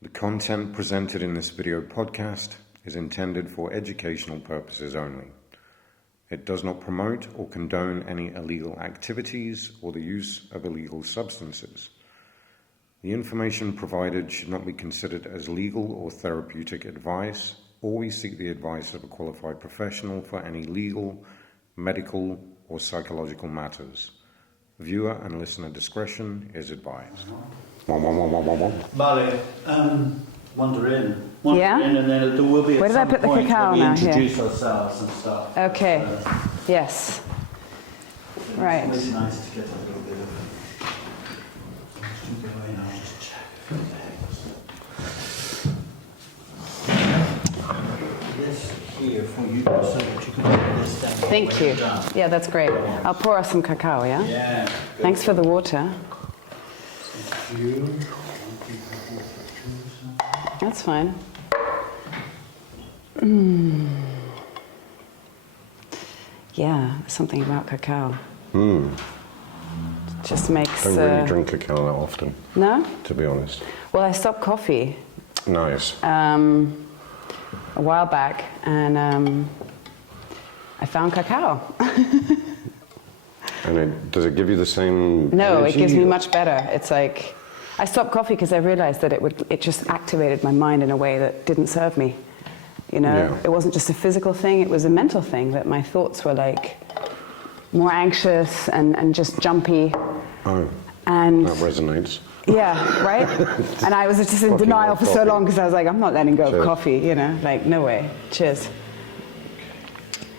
The content presented in this video podcast is intended for educational purposes only. It does not promote or condone any illegal activities or the use of illegal substances. The information provided should not be considered as legal or therapeutic advice. Always seek the advice of a qualified professional for any legal, medical, or psychological matters. Viewer and listener discretion is advised. Vale, wander in. Wander in, and then there will be Where at did I some put the point cacao when we now? Here. introduce ourselves and stuff. Okay. Yes. Right. It's always nice to get a little bit of go in, I'll just check a few things. This here for you so that you can put this down. Thank you. Done. Yeah, that's great. I'll pour us some cacao, yeah? Yeah. Good. Thanks for the water. Thank you. That's fine. Yeah, something about cacao. Just makes... I don't really drink cacao that often, No? to be honest. Well, I stopped coffee Nice. a while back, and I found cacao. And does it give you the same No, energy? it gives me much better. It's like, I stopped coffee because I realized that it just activated my mind in a way that didn't serve me. You know, Yeah. It wasn't just a physical thing, it was a mental thing, that my thoughts were like more anxious and just jumpy. Oh, And that resonates. yeah, right? And I was just in Coffee, denial not for so coffee. long because I was like, I'm not letting go Cheers. of coffee, you know, like no way. Cheers.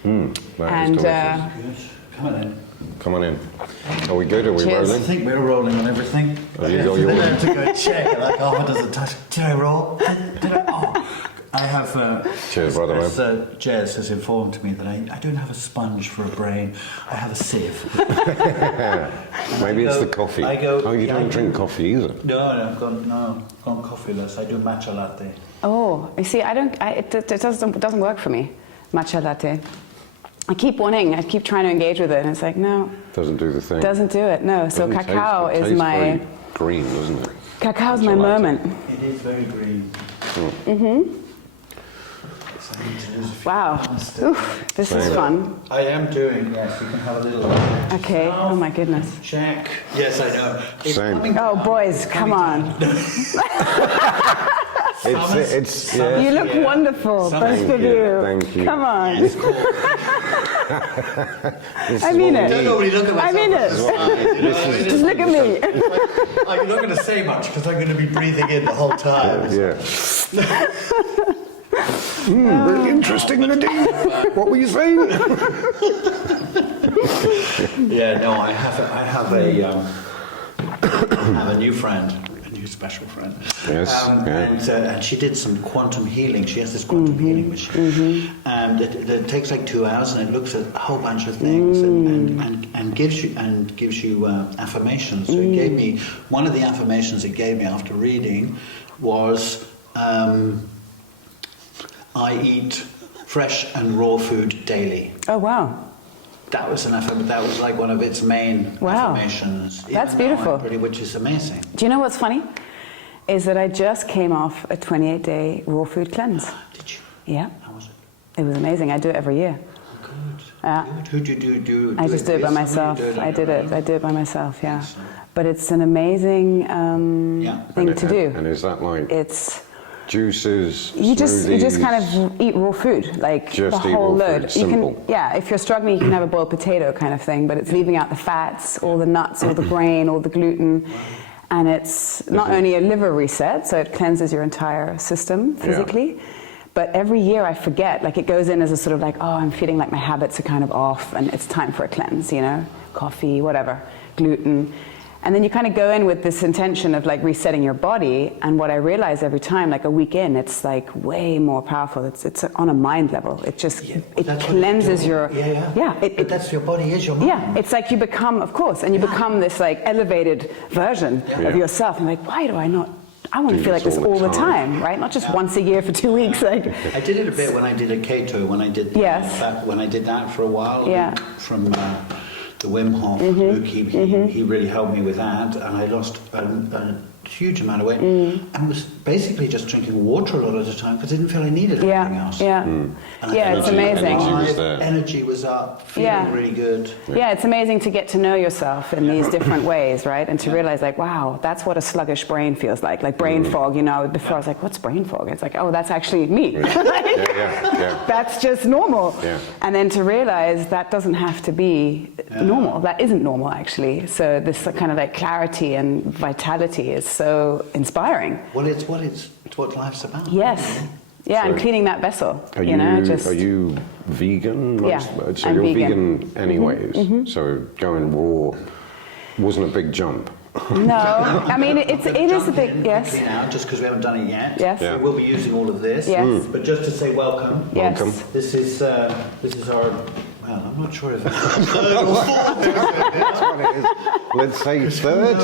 That And is delicious. Good. Come on in. Come on in. Are we good? Are we Cheers. I rolling? think we're rolling on everything. Have you got your- Then I have to go check. Like, oh, does it touch? Did I roll? Did I? Oh, I have. Cheers, brother, man. Jez has informed me that I don't have a sponge for a brain. I have a sieve. Maybe it's the coffee. I go. Oh, you don't drink coffee either? No, I've gone coffeeless. I do matcha latte. Oh, you see, it doesn't work for me, matcha latte. I keep trying to engage with it, and it's like, no, Doesn't do the thing. doesn't do it, no. So Doesn't cacao taste- it is tastes my, very green, doesn't it? cacao's my Matcha latte. moment. It is very green. So I need to lose a few Wow, pounds. oof, this is Same. fun. I am doing. Yes, you can have a little. Okay, oh my goodness. Check. Yes, I know. It's Same. coming Oh down. boys, come on. It's yeah. You look wonderful, both Thank of you, you. thank you. Come on. This I is mean what we it. need. Nobody look at I mean it. Just look at me. I'm not going to say much because I'm going to be breathing in the whole time. Yeah. Very interesting, Nadine. What were you saying? Yeah, no, I have a new friend, a new special friend. Yes, yeah. And she did some quantum healing. She has this quantum healing machine, and it takes like 2 hours, and it looks at a whole bunch of things and gives you affirmations. So it gave me one of the affirmations it gave me after reading was. I eat fresh and raw food daily. Oh wow. That was an affirmation. That was like one of its main Wow. affirmations. That's Even though beautiful. I'm pretty, which is amazing. Do you know what's funny? Is that I just came off a 28-day raw food cleanse. Did you? Yeah, How was it? it was amazing. I do it every year. Good. Yeah. Good. Who do you do? I just do it by with? myself. Somebody I do did it. it. I do it by myself. Yeah. Excellent. But it's an amazing thing to do. And is that like It's juices, you just smoothies? kind of eat raw food, like Just the eat whole raw load. food, simple. If you're struggling, you can have a boiled potato kind of thing, but it's leaving out the fats, all the nuts, all the grain, all the gluten. And it's not only a liver reset, so it cleanses your entire system physically, but every year I forget, like it goes in as a sort of like, oh, I'm feeling like my habits are kind of off and it's time for a cleanse, you know, coffee, whatever, gluten. And then you kind of go in with this intention of like resetting your body, and what I realize every time, like a week in, it's like way more powerful. It's on a mind level. It just it That's what cleanses you do. your But that's your body is your mind. yeah, it's like you become, of course, and you become this like elevated version of yourself. And like, why do I not? I want to Do feel like this this all all the the time. time, right? Not just once a year for 2 weeks. Like, I did it a bit when I did a keto. When I did when I did that for a while. Yeah. From the Wim Hof, Luke, he really helped me with that, and I lost huge amount of weight, and was basically just drinking water a lot of the time because I didn't feel I needed anything else. And it's amazing. Energy was up, feeling really good. Yeah, it's amazing to get to know yourself in these different ways, right? And to realize, like, wow, that's what a sluggish brain feels like brain fog. You know, before I was like, what's brain fog? It's like, oh, that's actually me. That's just normal. And then to realize that doesn't have to be normal. That isn't normal, actually. So this kind of like clarity and vitality is so inspiring. Well, it's what life's about. Yes. Yeah, So and cleaning that vessel. Are you vegan? So you're vegan anyways. So going raw wasn't a big jump. No, I mean it is a big Quickly now, just because we haven't done it yet. Yes. We will be using all of this. Yes. But just to say welcome. Yes. Welcome. This is our. Well, I'm not sure if it's third or fourth. That's what it is. Let's say third.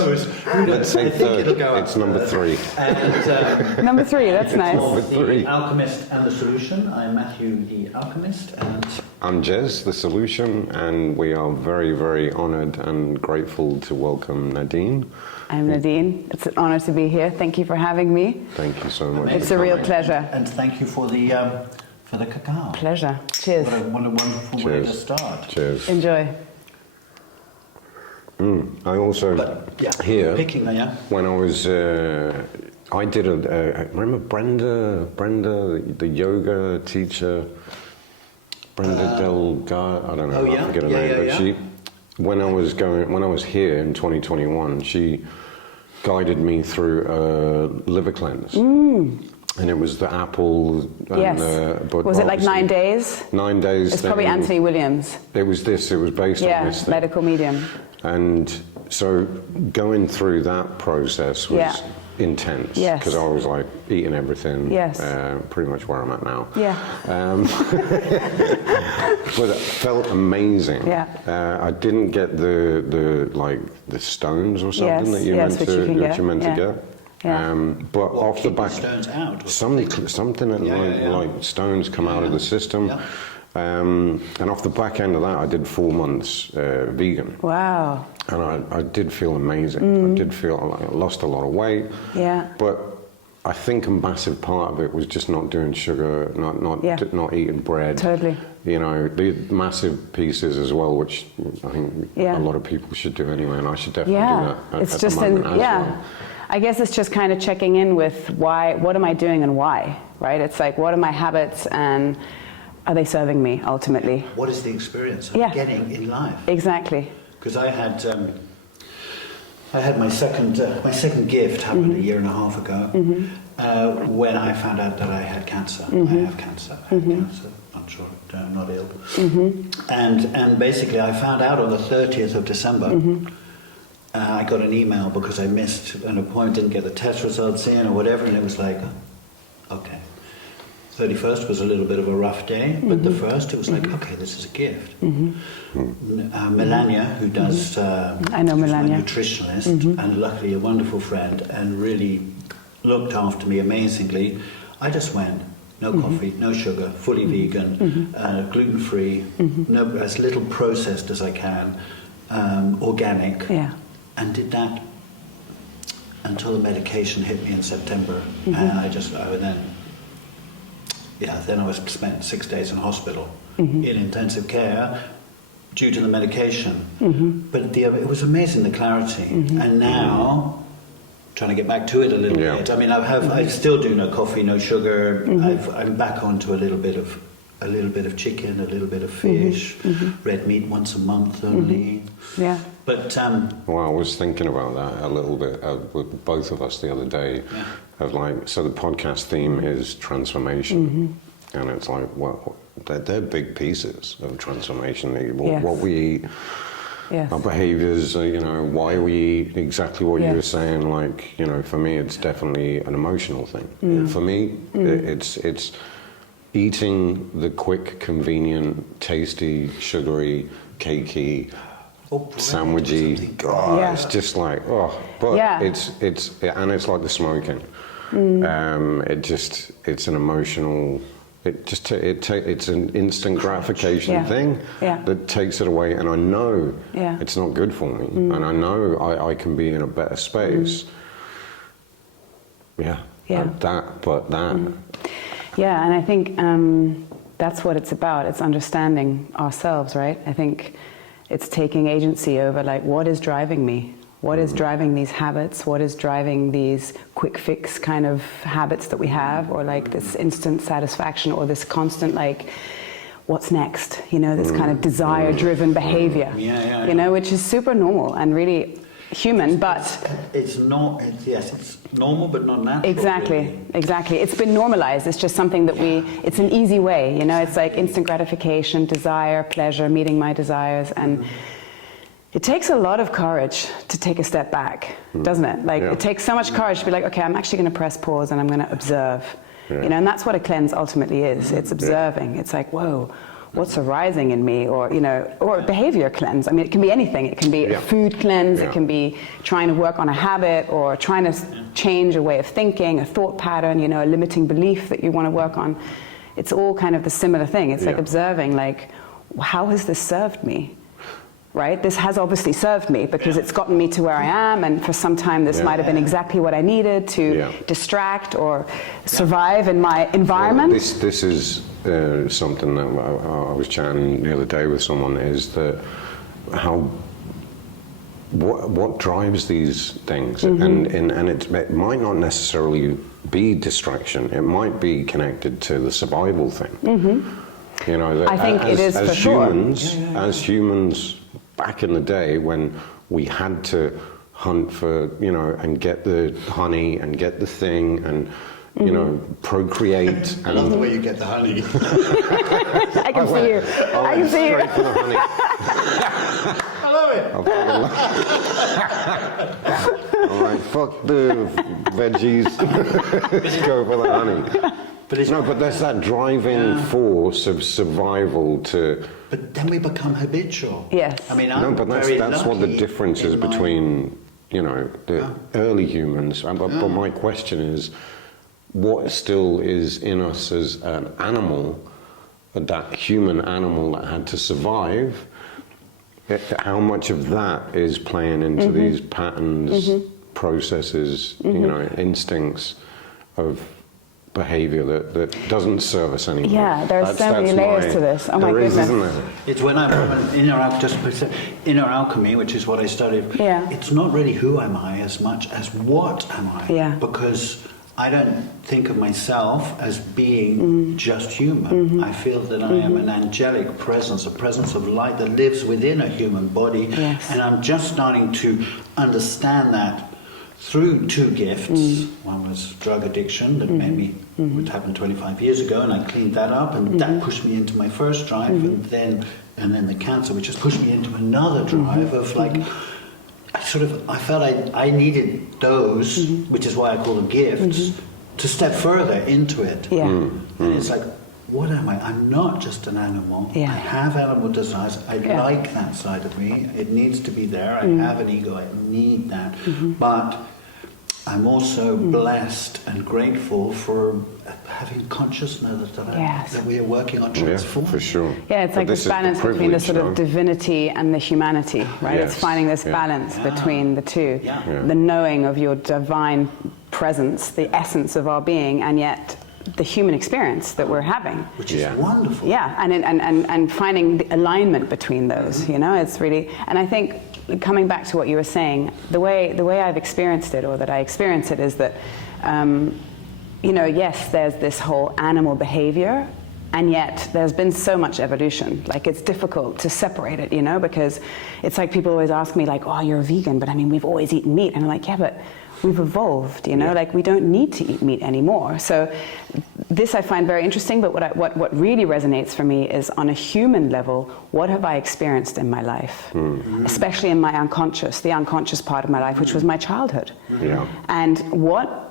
Let's say third. It's number 3. And, Number 3. That's nice. Number 3. The Alchemist and The Soulution. I'm Matthew, the Alchemist, and I'm Jez, the Solution, and we are very, very honoured and grateful to welcome Nadine. I'm Nadine. It's an honor to be here. Thank you for having me. Thank you so much. It's a real pleasure. And thank you for the cacao. Pleasure. Cheers. What a wonderful way to start. Cheers. Enjoy. I also here picking when I was I did remember Brenda, the yoga teacher, Brenda Delgado. I don't know. I forget her name, but she when I was here in 2021, she guided me through a liver cleanse. And it was the apple. And, but was it like 9 days? 9 days. It's probably Anthony Williams. It was this. It was based on this thing. Medical medium. And so going through that process was intense. Yes. Because I was like eating everything. Yes. Pretty much where I'm at now. Yeah. But it felt amazing. Yeah. I didn't get the stones or something that you meant to get. But off the back, stones out. Something like stones come out of the system. Yeah. And off the back end of that, I did 4 months vegan. Wow. And I did feel amazing. I did feel like I lost a lot of weight. Yeah. But I think a massive part of it was just not doing sugar, not eating bread. Totally. You know, the massive pieces as well, which I think a lot of people should do anyway, and I should definitely do that It's at just the moment as well. I guess it's just kind of checking in with what am I doing and why, right? It's like, what are my habits and are they serving me ultimately? What is the experience I'm getting in life? Exactly. Because I had my second gift happened a year and a half ago when I found out that I had cancer. I have cancer. I had cancer. Not sure. I'm not ill. And basically, I found out on the 30th of December. I got an email because I missed an appointment, didn't get the test results in or whatever, and it was like, okay. 31st was a little bit of a rough day, but the first, it was like, okay, this is a gift. Melania, who does, I know Melania, my nutritionist, and luckily a wonderful friend, and really looked after me amazingly. I just went, no coffee, no sugar, fully vegan, gluten-free, as little processed as I can, organic. And did that until the medication hit me in September, and then I was spent 6 days in hospital in intensive care due to the medication. But it was amazing, the clarity. And now, trying to get back to it a little bit. I mean, I still do no coffee, no sugar. I'm back onto a little bit of chicken, a little bit of fish, red meat once a month only. But well, I was thinking about that a little bit with both of us the other day. Of like, so the podcast theme is transformation, and it's like, well, they're big pieces of transformation. What we eat, our behaviours, why we eat, exactly what you were saying. Like, for me, it's definitely an emotional thing. For me, it's eating the quick, convenient, tasty, sugary, cakey, sandwichy. It's just like, but it's like the smoking. It's an emotional. It's an instant gratification thing that takes it away, and I know it's not good for me, and I know I can be in a better space Yeah. Yeah. Yeah, and I think that's what it's about. It's understanding ourselves, right? I think it's taking agency over, like, what is driving me? What is driving these habits? What is driving these quick fix kind of habits that we have, or like this instant satisfaction, or this constant, like, what's next? You know, this kind of desire-driven behavior. You know, which is super normal and really human, but it's normal, but not natural. Exactly. It's been normalized. It's just something that it's an easy way, you know. It's like instant gratification, desire, pleasure, meeting my desires, and it takes a lot of courage to take a step back, doesn't it? Like, it takes so much courage to be like, okay, I'm actually going to press pause and I'm going to observe, you know, and that's what a cleanse ultimately is. It's observing. It's like, whoa, what's arising in me? Or, you know, or a behavior cleanse. I mean, it can be anything. It can be a food cleanse. It can be trying to work on a habit, or trying to change a way of thinking, a thought pattern, you know, a limiting belief that you want to work on. It's all kind of the similar thing. It's like observing, like, how has this served me? Right? This has obviously served me, because it's gotten me to where I am, and for some time this might have been exactly what I needed to distract or survive in my environment. Well, this is something that I was chatting the other day with someone, is that what drives these things, and it might not necessarily be distraction. It might be connected to the survival thing. You know, I think it is for sure. As humans, back in the day when we had to hunt for, you know, and get the honey and get the thing and, you know, procreate. I love the way you get the honey. I can see you. I can see you. Straight for the honey. I love it. All right, fuck the veggies. Let's go for the honey. But there's that driving force of survival to. But then we become habitual. Yes. I mean, that's what the difference is between, you know, the early humans. But my question is, what still is in us as an animal, that human animal that had to survive? How much of that is playing into these patterns, processes, you know, instincts of behavior that doesn't serve us anymore? Yeah, there's so many layers to this. Oh my goodness. Isn't there? It's when I'm inner alchemy, which is what I studied. Yeah. It's not really who am I as much as what am I. Yeah. Because I don't think of myself as being just human. I feel that I am an angelic presence, a presence of light that lives within a human body. Yes. And I'm just starting to understand that through two gifts. One was drug addiction that made me, which happened 25 years ago, and I cleaned that up, and that pushed me into my first drive, and then the cancer, which has pushed me into another drive of like, I felt I needed those, which is why I call them gifts, to step further into it. And it's like, what am I? I'm not just an animal. I have animal desires. I like that side of me. It needs to be there. I have an ego. I need that. But I'm also blessed and grateful for having consciousness that we are working on transforming. Yeah, for sure. Yeah, it's like this balance between the sort of divinity and the humanity, right? Yes. It's finding this balance between the two. The knowing of your divine presence, the essence of our being, and yet the human experience that we're having. Which is wonderful. Yeah, and finding the alignment between those, you know, it's really, and I think coming back to what you were saying, the way I've experienced it, or that I experience it, is that, you know, yes, there's this whole animal behavior, and yet there's been so much evolution. Like, it's difficult to separate it, you know, because it's like people always ask me, like, oh, you're a vegan, but I mean, we've always eaten meat. And I'm like, yeah, but we've evolved, you know, like, we don't need to eat meat anymore. So this I find very interesting, but what really resonates for me is, on a human level, what have I experienced in my life, especially in my unconscious, the unconscious part of my life, which was my childhood. And what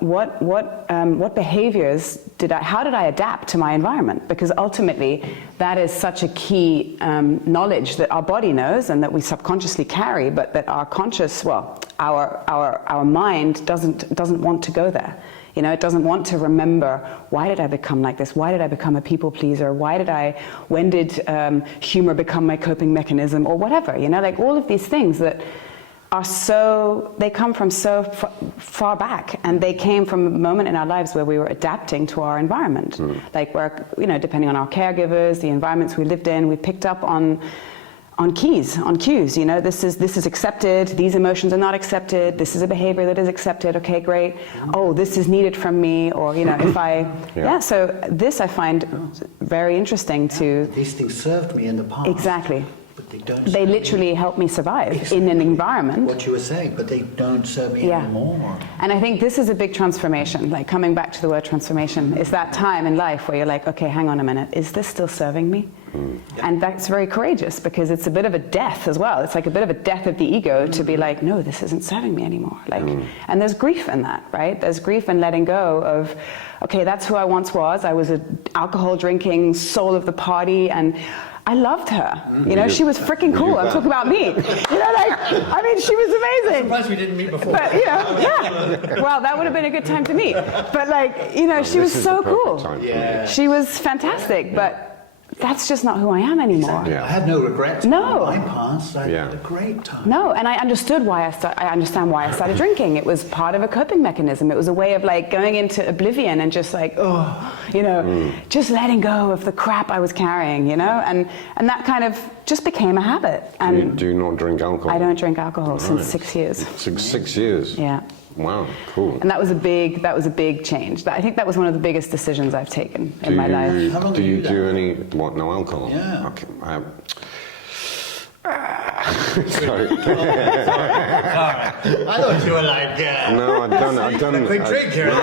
behaviors how did I adapt to my environment? Because ultimately, that is such a key knowledge that our body knows and that we subconsciously carry, but that our conscious, our mind doesn't want to go there. You know, it doesn't want to remember, why did I become like this? Why did I become a people pleaser? When did humor become my coping mechanism, or whatever? You know, like, all of these things that they come from so far back, and they came from a moment in our lives where we were adapting to our environment. Like where, depending on our caregivers, the environments we lived in, we picked up on cues, this is accepted, these emotions are not accepted, this is a behavior that is accepted, okay, great. Oh, this is needed from me, or, if I, so this I find very interesting to... These things served me in the past. Exactly. But they don't. They literally help me survive in an environment. What you were saying, but they don't serve me anymore. And I think this is a big transformation, like coming back to the word transformation, is that time in life where you're like, okay, hang on a minute, is this still serving me? And that's very courageous, because it's a bit of a death as well. It's like a bit of a death of the ego to be like, no, this isn't serving me anymore. And there's grief in that, right? There's grief in letting go of, okay, that's who I once was. I was an alcohol drinking soul of the party, and I loved her. She was freaking cool. I'm talking about me. She was amazing. I'm surprised we didn't meet before. But, well, that would have been a good time to meet. But, she was so cool. Yeah. She was fantastic, but that's just not who I am anymore. Exactly. I had no regrets. No. In my past, I had a great time. No, and I understood why I understand why I started drinking. It was part of a coping mechanism. It was a way of going into oblivion and just just letting go of the crap I was carrying, and that kind of just became a habit. And you do not drink alcohol? I don't drink alcohol since 6 years. 6 years? Yeah. Wow, cool. And that was a big change. I think that was one of the biggest decisions I've taken in my life. How long do you do any no alcohol? Yeah. Okay. Sorry. I thought you were like, no, I've done a quick drink here. No.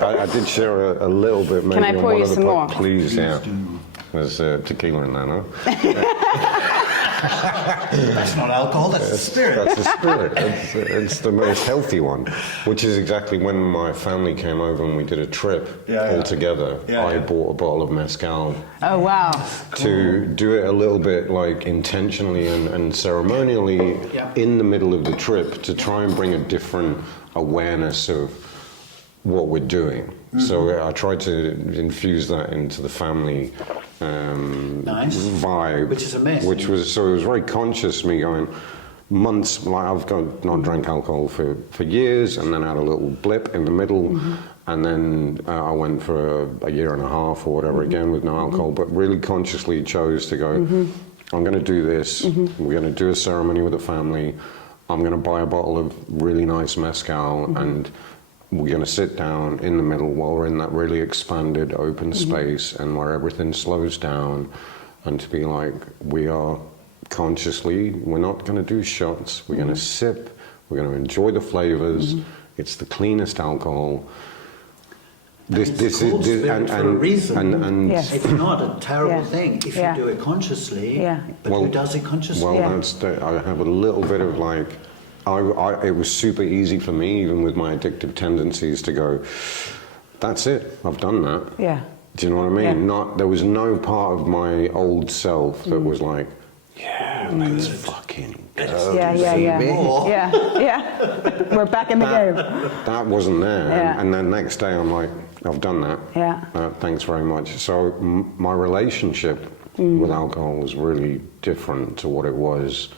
I did share a little bit. Maybe Can I pour you some more? Please, yeah. There's tequila in there, no? That's not alcohol, that's a spirit. That's a spirit. It's the most healthy one, which is exactly when my family came over and we did a trip all together. I bought a bottle of mezcal. Oh, wow. To do it a little bit intentionally and ceremonially in the middle of the trip, to try and bring a different awareness of what we're doing. So I tried to infuse that into the family vibe, which is amazing. It was very conscious. Me going months, I've not drank alcohol for years, and then had a little blip in the middle, and then I went for a year and a half or whatever again with no alcohol, but really consciously chose to go. I'm going to do this. We're going to do a ceremony with the family. I'm going to buy a bottle of really nice mezcal and we're going to sit down in the middle while we're in that really expanded open space and where everything slows down, and to be like, we are consciously, we're not going to do shots, we're going to sip, we're going to enjoy the flavors, it's the cleanest alcohol. This is for a reason. And it's not a terrible thing if you do it consciously, but who does it consciously? Well, I have a little bit of it was super easy for me, even with my addictive tendencies, to go, that's it, I've done that. Yeah. Do you know what I mean? There was no part of my old self that was like, let's fucking go. Yeah. We're back in the game. That wasn't there. And then next day I'm like, I've done that. Yeah. Thanks very much. So my relationship with alcohol was really different to what it was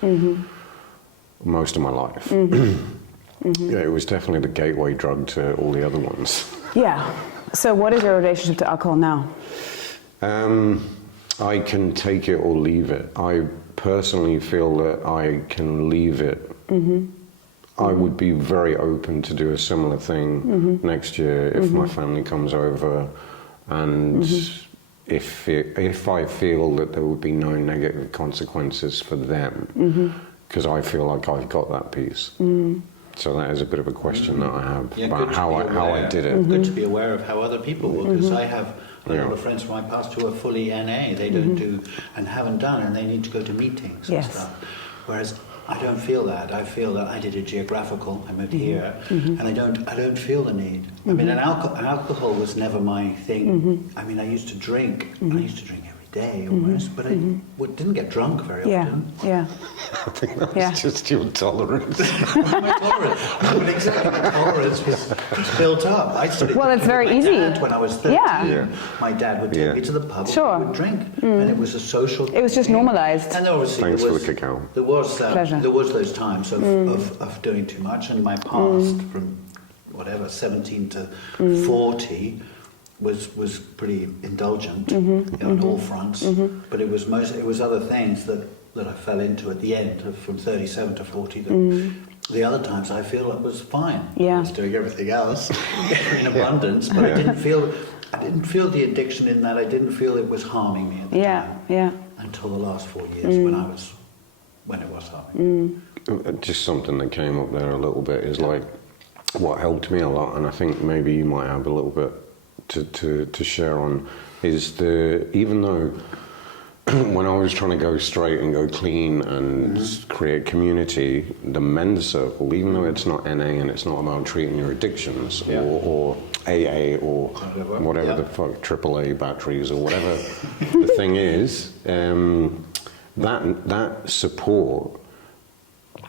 most of my life. It was definitely the gateway drug to all the other ones. Yeah. So what is your relationship to alcohol now? I can take it or leave it. I personally feel that I can leave it. I would be very open to do a similar thing next year if my family comes over, and if I feel that there would be no negative consequences for them, because I feel like I've got that piece. So that is a bit of a question that I have about how I did it. Good to be aware of how other people will, because I have a lot of friends from my past who are fully NA, they don't do and haven't done, and they need to go to meetings and stuff. Whereas I don't feel that. I feel that I did it geographical. I moved here, and I don't feel the need. I mean, alcohol was never my thing. I mean, I used to drink. I used to drink every day almost, but I didn't get drunk very often. Yeah. I think that's just your tolerance. My tolerance, but exactly, my tolerance was built up. I started Well, it's very with my easy. dad when I was 13. Yeah. My dad would take me to the pub Sure. and we would drink, and it was a social. It was just normalized. And obviously Thanks there for was, the cacao. there was Pleasure. there was those times of doing too much, and my past from whatever 17 to 40 was pretty indulgent on all fronts. But it was other things that I fell into at the end from 37 to 40. That the other times I feel it was fine. Yeah. I was doing everything else in abundance, but I didn't feel the addiction in that. I didn't feel it was harming me at the time. Until the last 4 years when it was harming. Just something that came up there a little bit is like what helped me a lot, and I think maybe you might have a little bit to share on, is even though when I was trying to go straight and go clean and create community, the men's circle, even though it's not NA and it's not about treating your addictions or AA or whatever the fuck, AAA batteries or whatever the thing is, that support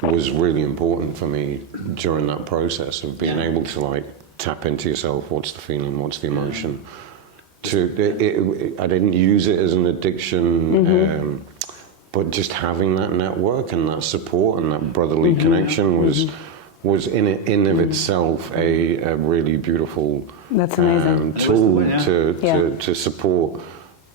was really important for me during that process of being able to like tap into yourself. What's the feeling? What's the emotion? I didn't use it as an addiction, but just having that network and that support and that brotherly connection was in of itself a really beautiful That's amazing. tool to support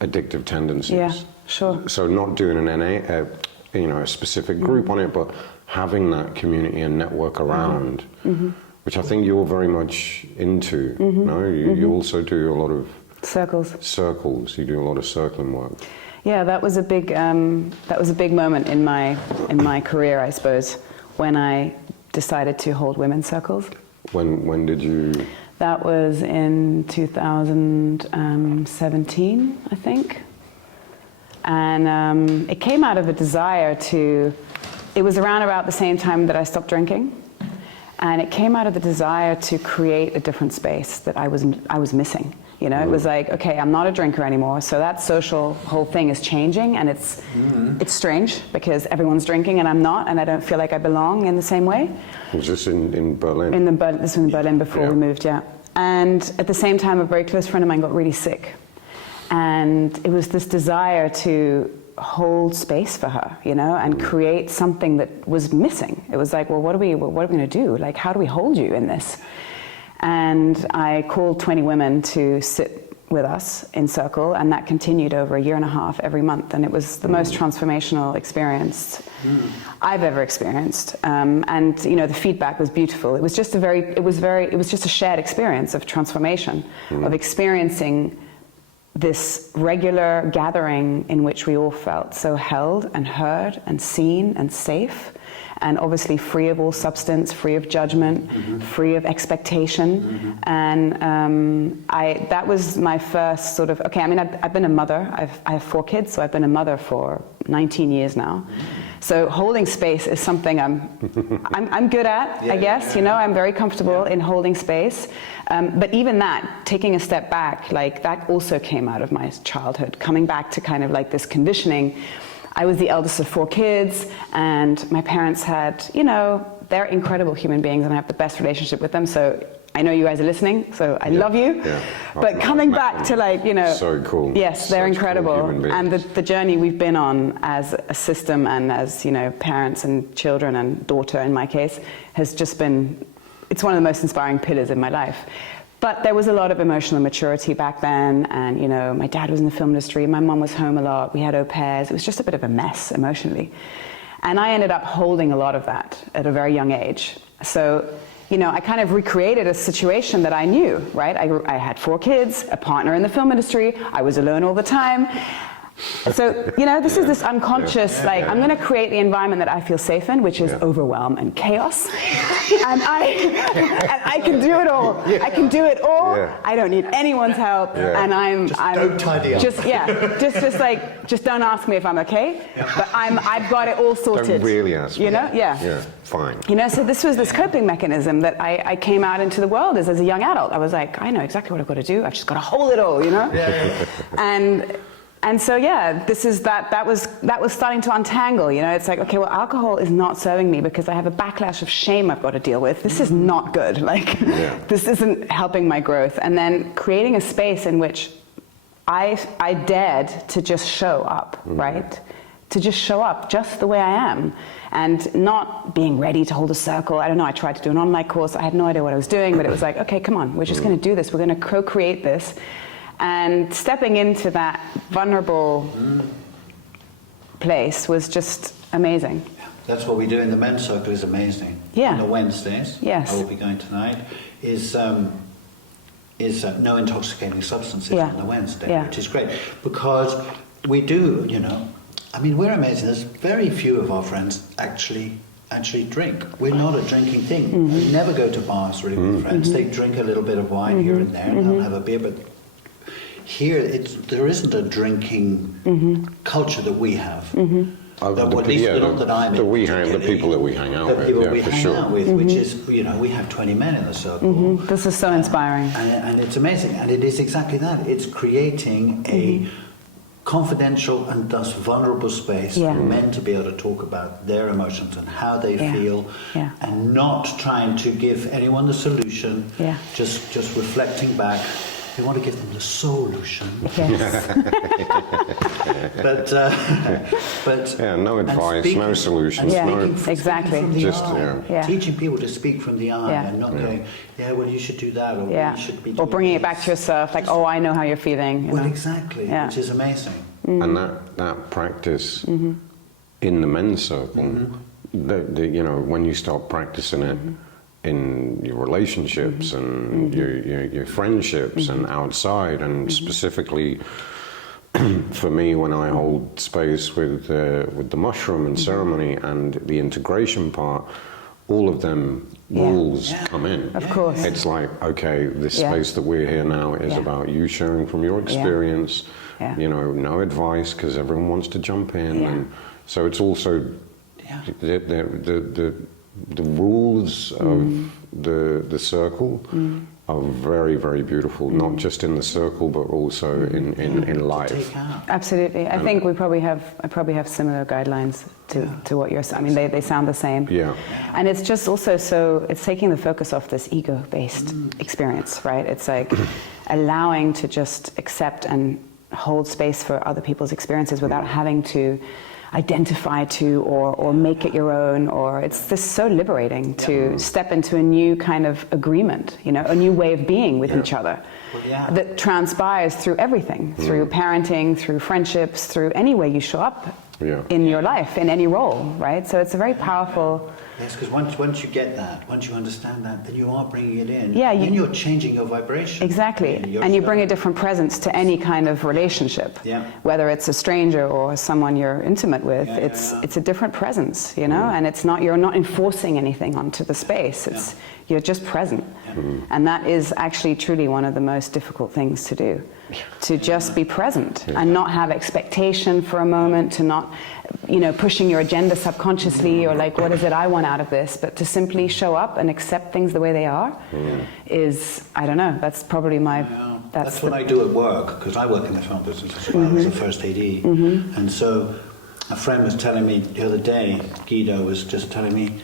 addictive tendencies. Yeah, sure. So not doing an NA, a specific group on it, but having that community and network around, which I think you're very much into. No, you also do a lot of circles. You do a lot of circling work. Yeah, that was a big moment in my career, I suppose, when I decided to hold women's circles. When did you? That was in 2017, I think. And it came out of a desire to, it was around about the same time that I stopped drinking. And it came out of the desire to create a different space that I was missing. You know, it was like, okay, I'm not a drinker anymore, so that social whole thing is changing, and it's strange because everyone's drinking and I'm not, and I don't feel like I belong in the same way. Was this in Berlin? This was in Berlin before we moved, And at the same time, a very close friend of mine got really sick, and it was this desire to hold space for her, you know, and create something that was missing. It was like, well, what are we going to do? Like, how do we hold you in this? And I called 20 women to sit with us in circle, and that continued over a year and a half every month, and it was the most transformational experience I've ever experienced. And you know, the feedback was beautiful. It was just it was just a shared experience of transformation, of experiencing this regular gathering in which we all felt so held and heard and seen and safe, and obviously free of all substance, free of judgment, free of expectation. And that was my first sort of, okay, I mean, I've been a mother. I have 4 kids, so I've been a mother for 19 years now. So holding space is something I'm good at, I guess. You know, I'm very comfortable in holding space. But even that, taking a step back, like that also came out of my childhood, coming back to kind of like this conditioning. I was the eldest of 4 kids, and my parents had, you know, they're incredible human beings, and I have the best relationship with them. So I know you guys are listening, so I love you. Yeah. But coming back to like, you know, so cool. Yes, they're incredible, cool, and the journey we've been on as a system and as, you know, parents and children and daughter in my case has just been. It's one of the most inspiring pillars in my life. But there was a lot of emotional maturity back then, and you know, my dad was in the film industry, my mum was home a lot, we had au pairs, it was just a bit of a mess emotionally. And I ended up holding a lot of that at a very young age. So, you know, I kind of recreated a situation that I knew, right? I had 4 kids, a partner in the film industry, I was alone all the time. So, you know, this is this unconscious, I'm going to create the environment that I feel safe in, which is overwhelm and chaos. And I can do it all. I can do it all. I don't need anyone's help. And I'm don't tidy up. Just don't ask me if I'm okay. But I've got it all sorted. Don't really ask me. You know? Yeah, fine. You know, so this was this coping mechanism that I came out into the world as a young adult. I was like, I know exactly what I've got to do. I've just got to hold it all, you know? And so yeah, that was starting to untangle, you know. It's like, okay, well, alcohol is not serving me because I have a backlash of shame I've got to deal with. This is not good. Like, this isn't helping my growth. And then creating a space in which I dared to just show up, right? To just show up just the way I am, and not being ready to hold a circle. I don't know, I tried to do an online course. I had no idea what I was doing, but it was like, okay, come on, we're just going to do this. We're going to co-create this. And stepping into that vulnerable place was just amazing. That's what we do in the men's circle, is amazing. Yeah. On the Wednesdays, yes. I will be going tonight, is no intoxicating substances on the Wednesday, which is great. Because we do, you know, I mean, we're amazing. There's very few of our friends actually drink. We're not a drinking thing. We never go to bars really with friends. They drink a little bit of wine here and there, and they'll have a beer, but here there isn't a drinking culture that we have. The people that we hang out with, which is, you know, we have 20 men in the circle. This is so inspiring. And it's amazing. And it is exactly that. It's creating a confidential and thus vulnerable space for men to be able to talk about their emotions and how they feel, and not trying to give anyone the solution, just reflecting back. We want to give them the solution. Yes. but no advice, no solutions. Exactly. Just teaching people to speak from the eye and not going, well, you should do that, or you should be doing or bringing it back to yourself, like, oh, I know how you're feeling. You know? Exactly, which is amazing. And that practice in the men's circle, you know, when you start practicing it in your relationships and your friendships and outside, and specifically for me, when I hold space with the mushroom and ceremony and the integration part, all of them rules come in. Of course. It's like, okay, this space that we're here now is about you sharing from your experience. You know, no advice, because everyone wants to jump in, and so it's also the rules of the circle are very, very beautiful, not just in the circle, but also in life. Absolutely. I think I probably have similar guidelines to what you're saying. I mean, they sound the same. Yeah. And it's just also it's taking the focus off this ego-based experience, right? It's like allowing to just accept and hold space for other people's experiences without having to identify to or make it your own, or it's just so liberating to step into a new kind of agreement, you know, a new way of being with each other that transpires through everything, through parenting, through friendships, through any way you show up in your life, in any role, right? So it's a very powerful... Yes, because once you get that, once you understand that, then you are bringing it in. Yeah, then you're changing your vibration. Exactly, and you bring a different presence to any kind of relationship. Yeah. Whether it's a stranger or someone you're intimate with, it's a different presence, you know, and you're not enforcing anything onto the space. You're just present, and that is actually truly one of the most difficult things to do. To just be present and not have expectation for a moment, to not, you know, pushing your agenda subconsciously or like, what is it I want out of this, but to simply show up and accept things the way they are is, I don't know, that's probably my... That's what I do at work, because I work in the film business as well as a first AD. And so a friend was telling me the other day, Guido was just telling me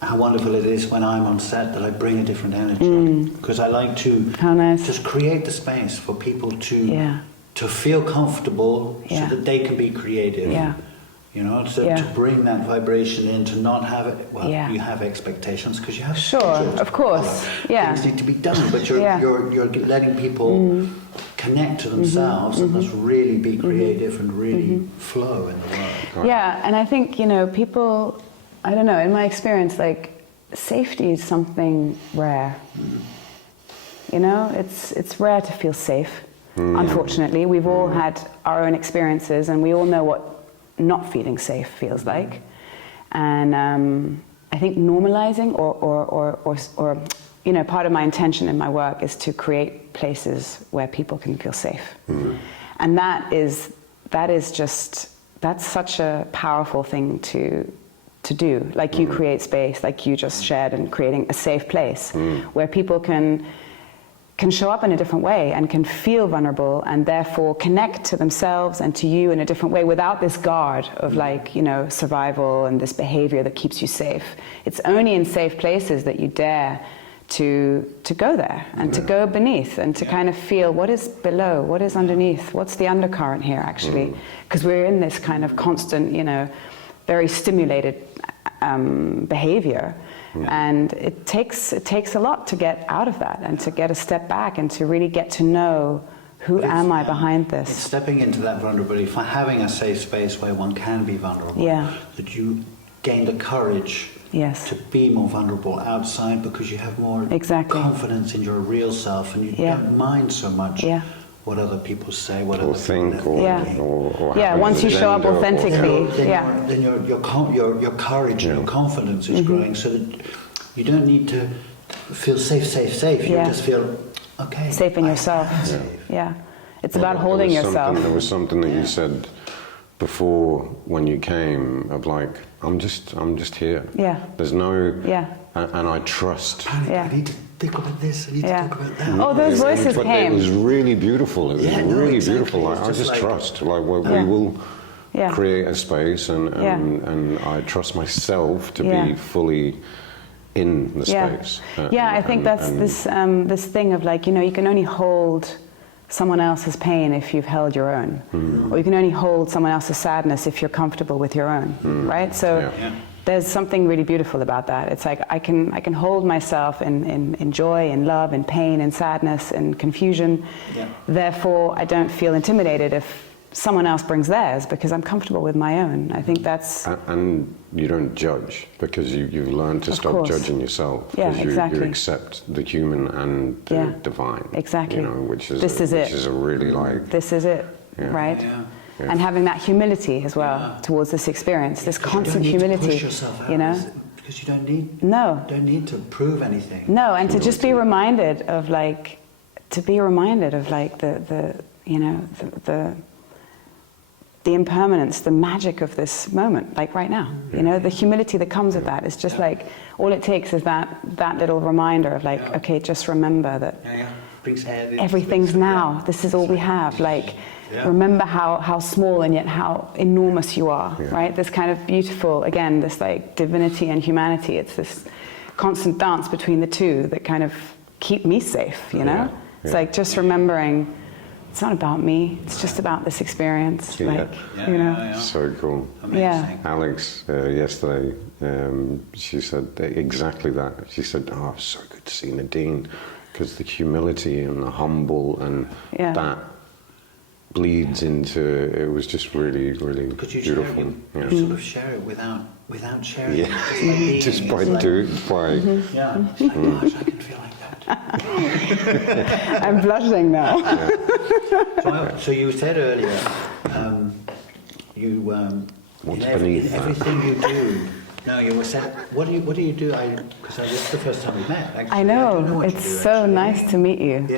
how wonderful it is when I'm on set that I bring a different energy, because I like to just create the space for people to feel comfortable so that they can be creative. You know, so to bring that vibration in, to not have it. Well, you have expectations because you have of course, things need to be done, but you're letting people connect to themselves and just really be creative and really flow in the world. Yeah, and I think, you know, people. I don't know, in my experience, like, safety is something rare. You know, it's rare to feel safe. Unfortunately, we've all had our own experiences, and we all know what not feeling safe feels like. And I think normalizing or you know, part of my intention in my work is to create places where people can feel safe. And that's such a powerful thing to do, like you create space, like you just shared, and creating a safe place where people can can show up in a different way and can feel vulnerable and therefore connect to themselves and to you in a different way without this guard of like, you know, survival and this behavior that keeps you safe. It's only in safe places that you dare to go there and to go beneath and to kind of feel what is below, what is underneath, what's the undercurrent here actually, because we're in this kind of constant, you know, very stimulated behavior. And it takes a lot to get out of that and to get a step back and to really get to know who am I behind this. It's stepping into that vulnerability, having a safe space where one can be vulnerable. Yeah. That you gain the courage Yes. to be more vulnerable outside because you have more confidence in your real self and you don't mind so much what other people say, what or other think, or once you show up authentically, then your courage and your confidence is growing, so that you don't need to feel safe. You just feel okay, safe in yourself. It's about holding yourself. There was something that you said before when you came of like, I'm just here. There's no and I trust. I need to think about this, I need to talk about that. Oh, those voices came. It was really beautiful. It was really beautiful. Like, I just trust. Like we will create a space, and I trust myself to be fully in the space. I think that's this thing of like, you know, you can only hold someone else's pain if you've held your own, or you can only hold someone else's sadness if you're comfortable with your own, right? So there's something really beautiful about that. It's like I can hold myself in joy, in love, in pain, in sadness, in confusion. Therefore, I don't feel intimidated if someone else brings theirs because I'm comfortable with my own. I think that's... And you don't judge because you've learned to stop judging yourself. Yeah, because exactly. You accept the human and the divine. Exactly. You know, which is a really like... This is it, right? And having that humility as well towards this experience, this constant humility. To push yourself out, you know? Because you don't need... No. Don't need to prove anything. No, and to just be reminded of like... the you know, the impermanence, the magic of this moment, like right now. You know, the humility that comes with that is just like, all it takes is that little reminder of like, okay, just remember that everything's now. This is all we have. Like, remember how small and yet how enormous you are, right? This kind of beautiful, again, this like divinity and humanity. It's this constant dance between the two that kind of keep me safe, you know? It's like just remembering, it's not about me, it's just about this experience. Like, you know? So cool. Amazing. Alex, yesterday, she said exactly that. She said, oh, it's so good to see Nadine, because the humility and the humble and that bleeds into, it was just really, really beautiful. You sort of share it without sharing it. Yeah, just by doing, by... Gosh, I can feel like that. I'm blushing now. So you said earlier, everything you do. No, you said, what do you do? Because this is the first time we met. Actually. I know it's so nice to meet you.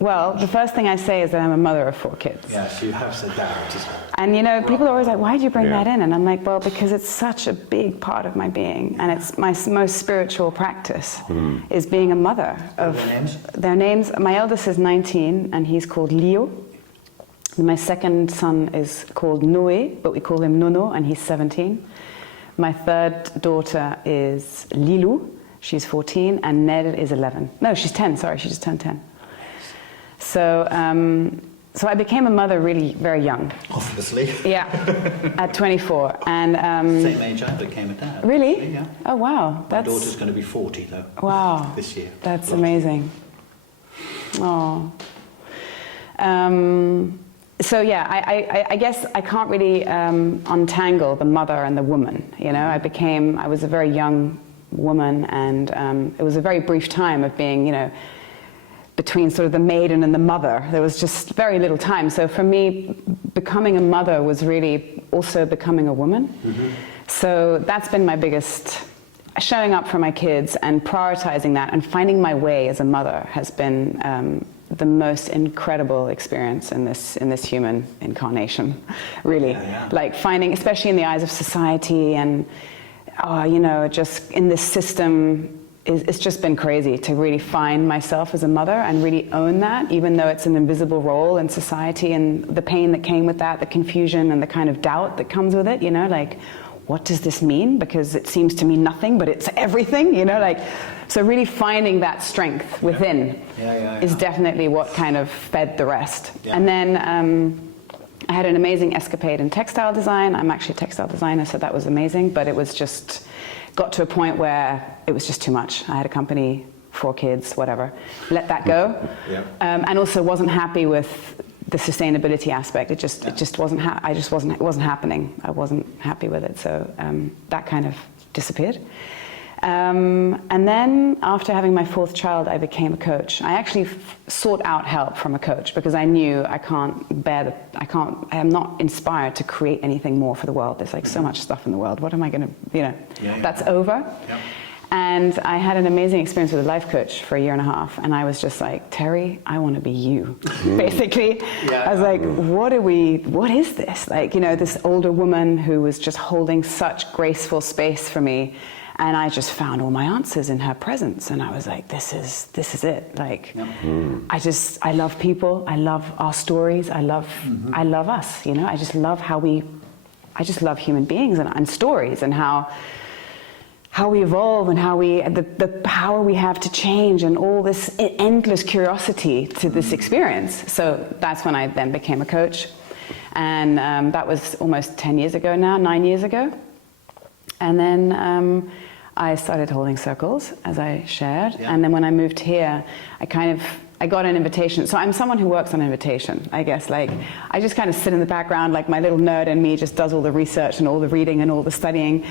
Well, the first thing I say is that I'm a mother of 4 kids. Yes, you have said that. And you know, people are always like, why did you bring that in? And I'm like, well, because it's such a big part of my being, and it's my most spiritual practice, is being a mother. Of their names? Their names, my eldest is 19, and he's called Leo. My second son is called Noe, but we call him Nono, and he's 17. My third daughter is Lilu, she's 14, and Nell is 11. No, she's 10, sorry, she just turned 10. So, so I became a mother really very young. Obviously. Yeah, at 24. And same age I became a dad. Really? Actually, yeah. Oh wow, My daughter's going to be 40 though. Wow. This year. That's amazing. Oh. So yeah, I guess I can't really untangle the mother and the woman. You know, I was a very young woman, and it was a very brief time of being, you know, between sort of the maiden and the mother. There was just very little time. So for me, becoming a mother was really also becoming a woman. So that's been my biggest, showing up for my kids and prioritizing that and finding my way as a mother has been the most incredible experience in this human incarnation, really. Like finding, especially in the eyes of society and, you know, just in this system, it's just been crazy to really find myself as a mother and really own that, even though it's an invisible role in society, and the pain that came with that, the confusion and the kind of doubt that comes with it, you know, like, what does this mean? Because it seems to mean nothing, but it's everything, you know, like, so really finding that strength within is definitely what kind of fed the rest. And then I had an amazing escapade in textile design. I'm actually a textile designer, so that was amazing, but it was just, got to a point where it was just too much. I had a company, 4 kids, whatever. Let that go. And also wasn't happy with the sustainability aspect. It just wasn't. It wasn't happening. I wasn't happy with it. So that kind of disappeared. And then after having my 4th child, I became a coach. I actually sought out help from a coach because I knew I am not inspired to create anything more for the world. There's like so much stuff in the world. What am I going to, that's over. And I had an amazing experience with a life coach for a year and a half. And I was just like, Terry, I want to be you, basically. I was like, what is this? Like, this older woman who was just holding such graceful space for me. And I just found all my answers in her presence, and I was like, "This is it." Like, I love people. I love our stories. I love us. I just love I just love human beings and stories, and how we evolve, and how the power we have to change, and all this endless curiosity to this experience. So that's when I then became a coach, and that was almost 10 years ago now, 9 years ago, and then. I started holding circles, as I shared, and then when I moved here, I got an invitation. So I'm someone who works on invitation, I guess. Like, I just kind of sit in the background, like my little nerd in me just does all the research and all the reading and all the studying,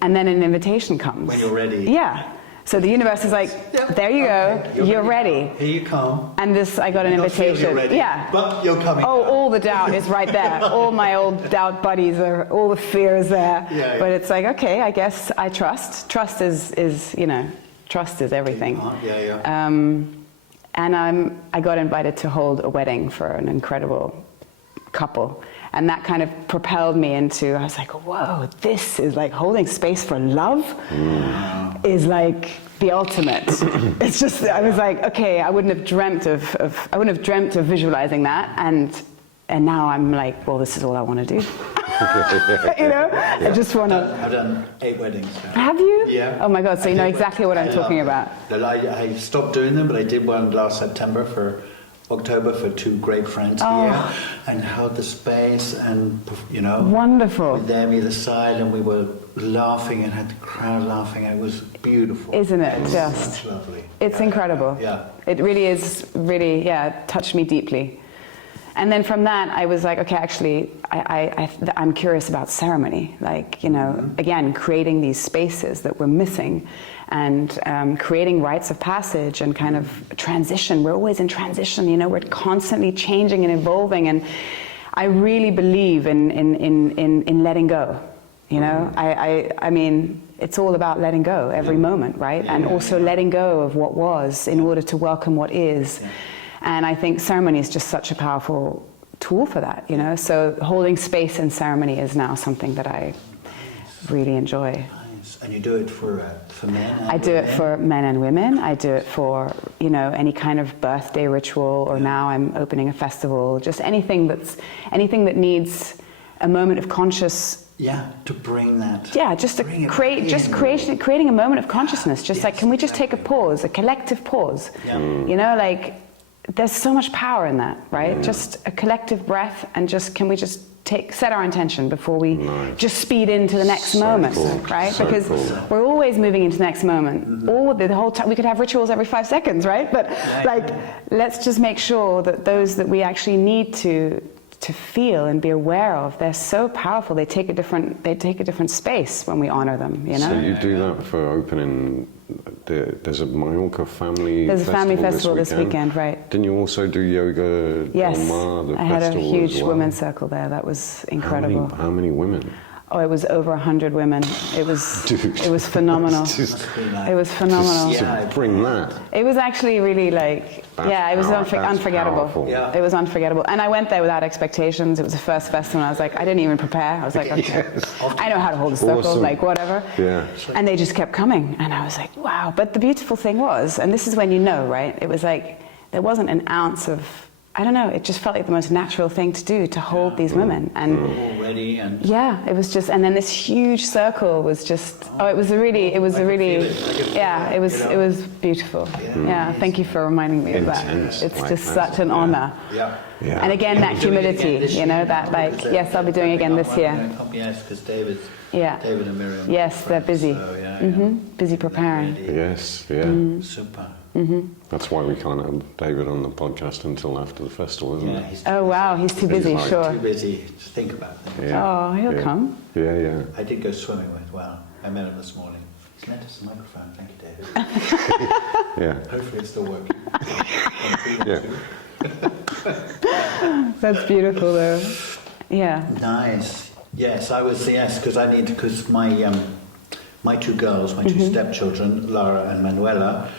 and then an invitation comes. When you're ready. Yeah. So the universe is like, there you go, you're ready. Here you come. And I got an invitation. You're ready, but you're coming. Oh, all the doubt is right there. All my old doubt buddies all the fear is there. But it's like, okay, I guess I trust. Trust is trust is everything. And I got invited to hold a wedding for an incredible couple. And that kind of propelled me into, I was like, whoa, this is like holding space for love is like the ultimate. It's just, I was like, okay, I wouldn't have dreamt of visualizing that. And now I'm like, well, this is all I want to do. I just want to. I've done 8 weddings now. Have you? Yeah. Oh my God, so you know exactly what I'm talking about. I stopped doing them, but I did one last September for October for 2 great friends here, and held the space, and wonderful. With them either side, and we were laughing and had the crowd laughing, and it was beautiful. Isn't it just lovely? It's incredible. Yeah. It really is. Really, touched me deeply. And then from that, I was like, okay, actually, I'm curious about ceremony. Like, again, creating these spaces that we're missing, and creating rites of passage and kind of transition. We're always in transition, we're constantly changing and evolving. And I really believe in letting go. I mean, it's all about letting go every moment, right? And also letting go of what was in order to welcome what is. And I think ceremony is just such a powerful tool for that, So holding space in ceremony is now something that I really enjoy. Nice. And you do it for men and I do it for men and women. I do it for, any kind of birthday ritual, or now I'm opening a festival, just anything that needs a moment of conscious. To bring that. Just to creating a moment of consciousness. Just like, can we just take a pause, a collective pause? There's so much power in that, right? Just a collective breath, and can we just set our intention before we just speed into the next moment, right? Because we're always moving into the next moment. All the whole time, we could have rituals every 5 seconds, right? But let's just make sure that those that we actually need to feel and be aware of, they're so powerful. They take a different space when we honor them. So you do that for opening. There's a Mallorca family. There's a family festival this weekend, right? Didn't you also do yoga? Yes, I had a huge women's circle there. That was incredible. How many women? Oh, it was over 100 women. It was It was phenomenal. It was phenomenal. To bring that. It was actually really like, it was unforgettable. Yeah. It was unforgettable. And I went there without expectations. It was the first festival. I was like, I didn't even prepare. I was like, okay, I know how to hold a circle, Awesome. like whatever. Yeah. And they just kept coming. And I was like, wow. But the beautiful thing was, and this is when you know, right? It was like, there wasn't an ounce of, I don't know, it just felt like the most natural thing to do, to hold these women. And already, and yeah, it was just, and then this huge circle was just, it was a really, it was beautiful. Yeah, thank you for reminding me of that. It's just such an honor. Yeah. And again, that humility, you know, that like, yes, I'll be doing it again this year. Yes, because David and Miriam. Yes, they're busy. So, Busy preparing. Yes, yeah. Super. That's why we can't have David on the podcast until after the festival, isn't it? Oh wow, he's too busy, sure. Too busy to think about things. Yeah. Oh, he'll come. Yeah. I did go swimming with, I met him this morning. He's lent us a microphone, thank you, David. Yeah. Hopefully it's still working. Yeah. That's beautiful though. Yeah. Nice. Yes, because my two girls, my two stepchildren, Lara and Manuela,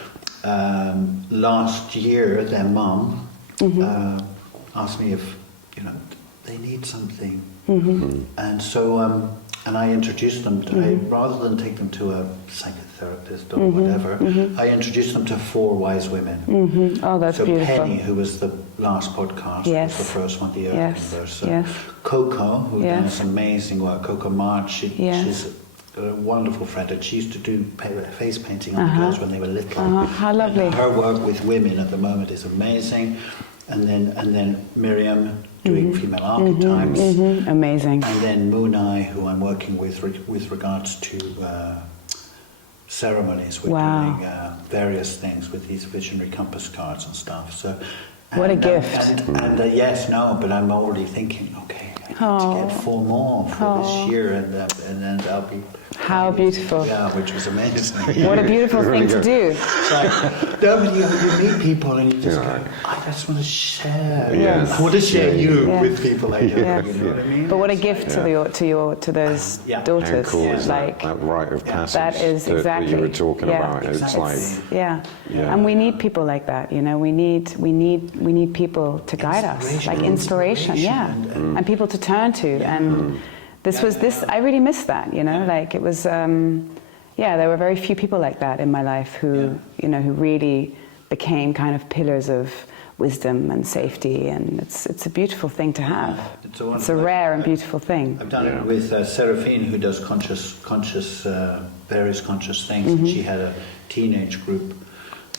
last year their mum asked me if, they need something. And so, and I introduced them to, rather than take them to a psychotherapist or whatever, I introduced them to 4 wise women. Oh, that's so beautiful. Penny, who was the last podcast, was the first one, the Earth Universe. Coco, who does amazing work, Coco March, she's a wonderful friend, and she used to do face painting on the girls when they were little. How lovely. And her work with women at the moment is amazing. And then Miriam doing female archetypes. Amazing. And then Moonai, who I'm working with regards to ceremonies. We're doing various things with these visionary compass cards and stuff. So, what a gift. But I'm already thinking, okay, I need to get 4 more for this year, and then I'll be... How beautiful. Yeah, which was amazing. What a beautiful thing to do. You meet people and you just go, I just want to share. I want to share you with people I know. You know what I mean? But what a gift to those daughters. How cool is like that rite of passage that is exactly that you were talking about. Exactly. It's like and we need people like that. We need people to guide us, like inspiration. And people to turn to. And this. I really missed that. Like it was. There were very few people like that in my life who who really became kind of pillars of wisdom and safety, and it's a beautiful thing to have. It's a rare and beautiful thing. I've done it with Seraphine, who does various conscious things. And she had a teenage group.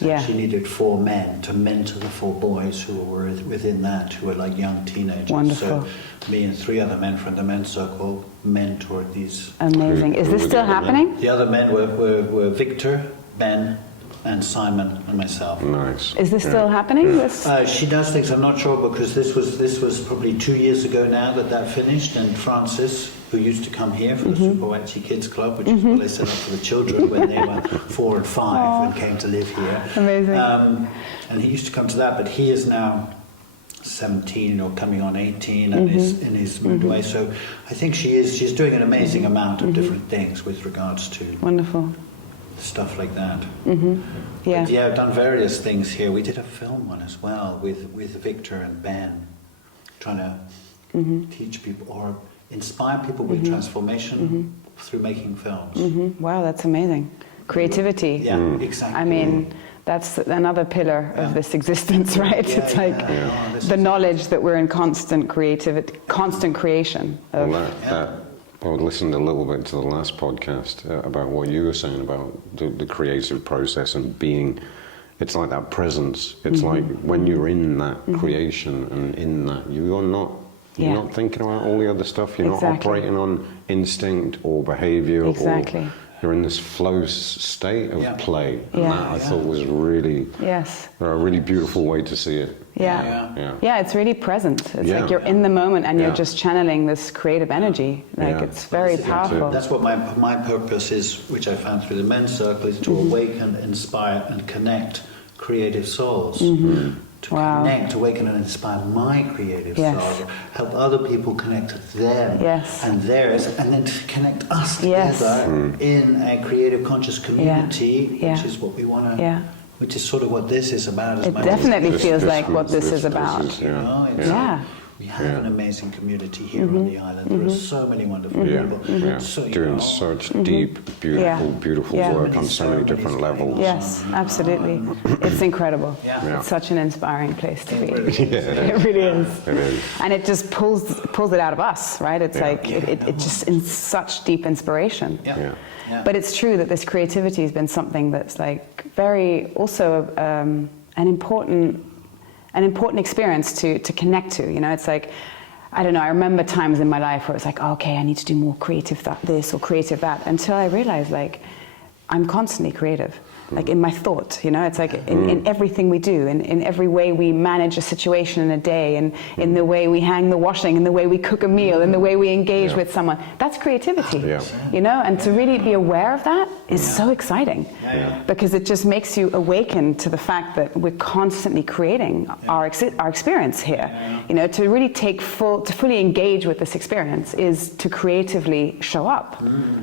She needed 4 men to mentor the 4 boys who were within that, who were like young teenagers. Wonderful. So me and 3 other men from the men's circle mentored these. Amazing. Is this still happening? The other men were Victor, Ben, and Simon, and myself. Nice. Is this still happening? She does things. I'm not sure, because this was probably 2 years ago now that finished. And Francis, who used to come here for the Super Wetchy Kids Club, which is what I set up for the children when they were 4 and 5 and came to live here. Amazing. And he used to come to that, but he is now 17 or coming on 18 and is in his midway. So I think she's doing an amazing amount of different things with regards to wonderful stuff like that. Yeah. But I've done various things here. We did a film one as well with Victor and Ben, trying to teach people or inspire people with transformation through making films. Wow, that's amazing. Creativity. Yeah, exactly. I mean, that's another pillar of this existence, right? It's like the knowledge that we're in constant creation. I listened a little bit to the last podcast about what you were saying about the creative process and being. It's like that presence. It's like when you're in that creation and in that, you're not thinking about all the other stuff. You're not operating on instinct or behavior. Exactly. You're in this flow state of play. And that I thought was really a really beautiful way to see it. Yeah, it's really present. It's like you're in the moment and you're just channeling this creative energy. Like it's very powerful. That's what my purpose is, which I found through the men's circle, is to awaken, inspire and connect creative souls to Wow. connect, awaken and inspire my creative Yes. soul, help other people connect to them Yes. and theirs, and then to connect us Yes. together in a creative conscious community, Yeah. which is what we want to, Yeah. which is sort of what this is about. As It much definitely as, feels like what this is about. you know, it's, Yeah. we have an amazing community here on the island. There are so many wonderful people. So, you Doing know, such deep, beautiful, beautiful Yeah. work on so many different levels. Yes, absolutely. It's incredible. Yeah. It's such an inspiring place to be. Yeah, It really is. it is. And it just pulls it out of us, right? It's like it just in such deep inspiration. Yeah. Yeah. Yeah. But it's true that this creativity has been something that's like very also an important experience to connect to. You know, it's like, I don't know, I remember times in my life where it's like, oh, okay, I need to do more creative this or creative that, until I realized like I'm constantly creative. Like in my thought, you know, it's like in everything we do, in every way we manage a situation in a day, and in the way we hang the washing, in the way we cook a meal, in the way we engage with someone. That's creativity, you know, and to really be aware of that is so exciting, because it just makes you awaken to the fact that we're constantly creating our experience here. You know, to really to fully engage with this experience is to creatively show up,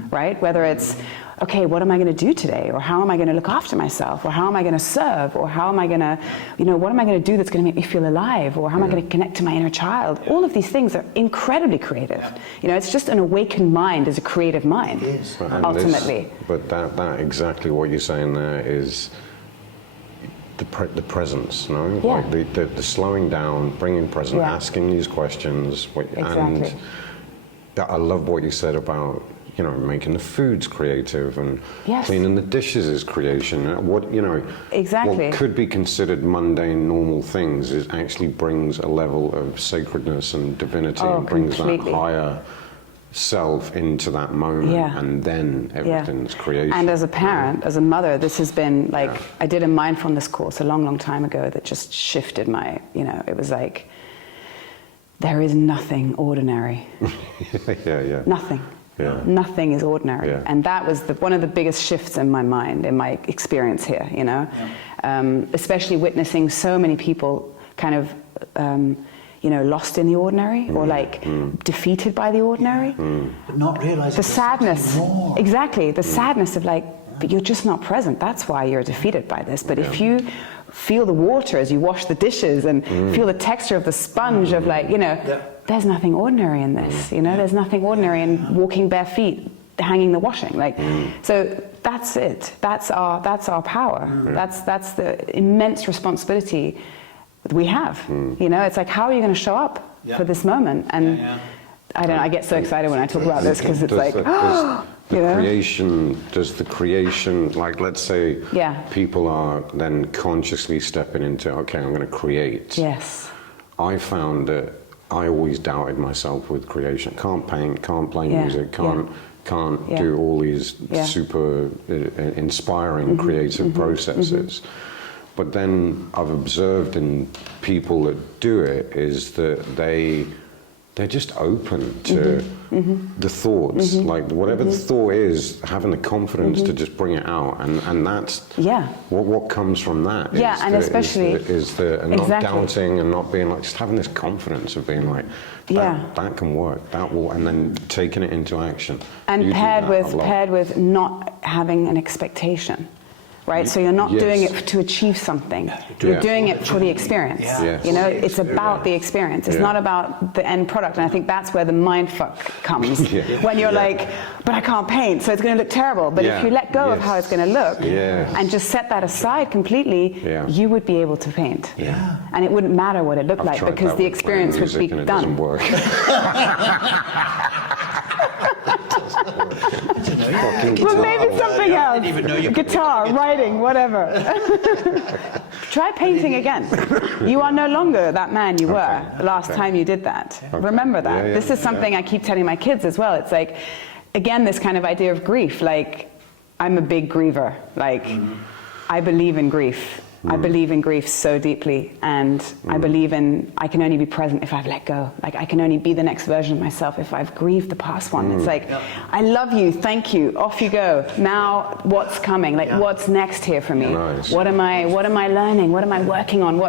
right? Whether it's, okay, what am I going to do today? Or how am I going to look after myself? Or how am I going to serve? Or how am I going to, you know, what am I going to do that's going to make me feel alive? Or how am I going to connect to my inner child? All of these things are incredibly creative. You know, it's just an awakened mind is a creative mind, ultimately. But that exactly what you're saying there is the presence, no? Yeah. Like the slowing down, bringing present, asking these questions. And I love what you said about, you know, making the foods creative and cleaning the dishes is creation. What, you know, what could be considered mundane, normal things actually brings a level of sacredness and divinity and brings that higher self into that moment, and then everything's creation. And as a parent, as a mother, this has been like, I did a mindfulness course a long, long time ago that just shifted my, you know, it was like, there is nothing ordinary. Nothing. Nothing is ordinary, and that was one of the biggest shifts in my mind, in my experience here. You know, especially witnessing so many people kind of, you know, lost in the ordinary, or like defeated by the ordinary. But not realizing the sadness, the sadness of like, but you're just not present. That's why you're defeated by this. But if you feel the water as you wash the dishes and feel the texture of the sponge of like, you know. There's nothing ordinary in this, you know. There's nothing ordinary in walking bare feet, hanging the washing. Like, so that's it. That's our power. That's the immense responsibility that we have. You know, it's like, how are you going to show up for this moment? And I don't know. I get so excited when I talk about this because it's like, does the creation, like, let's say, people are then consciously stepping into, okay, I'm going to create. Yes. I found that I always doubted myself with creation. Can't paint, can't play music, can't do all these super inspiring creative processes. But then I've observed in people that do it is that they're just open to the thoughts, like whatever the thought is, having the confidence to just bring it out, and that's what comes from that. And especially is the not doubting and not being like, just having this confidence of being like, that can work, that will, and then taking it into action. And paired with not having an expectation. Right, so you're not doing it to achieve something. You're doing it for the experience. You know, it's about the experience. It's not about the end product. And I think that's where the mindfuck comes. When you're like, but I can't paint, so it's going to look terrible. But if you let go of how it's going to look and just set that aside completely, you would be able to paint. And it wouldn't matter what it looked like, because the experience would be done. Well, maybe something else. Guitar, writing, whatever. Try painting again. You are no longer that man you were the last time you did that. Remember that. This is something I keep telling my kids as well. It's like, again, this kind of idea of grief. Like, I'm a big griever. Like, I believe in grief. I believe in grief so deeply, and I believe in, I can only be present if I've let go. Like, I can only be the next version of myself if I've grieved the past one. It's like, I love you, thank you, off you go. Now, what's coming? Like, what's next here for me? What am I learning? What am I working on?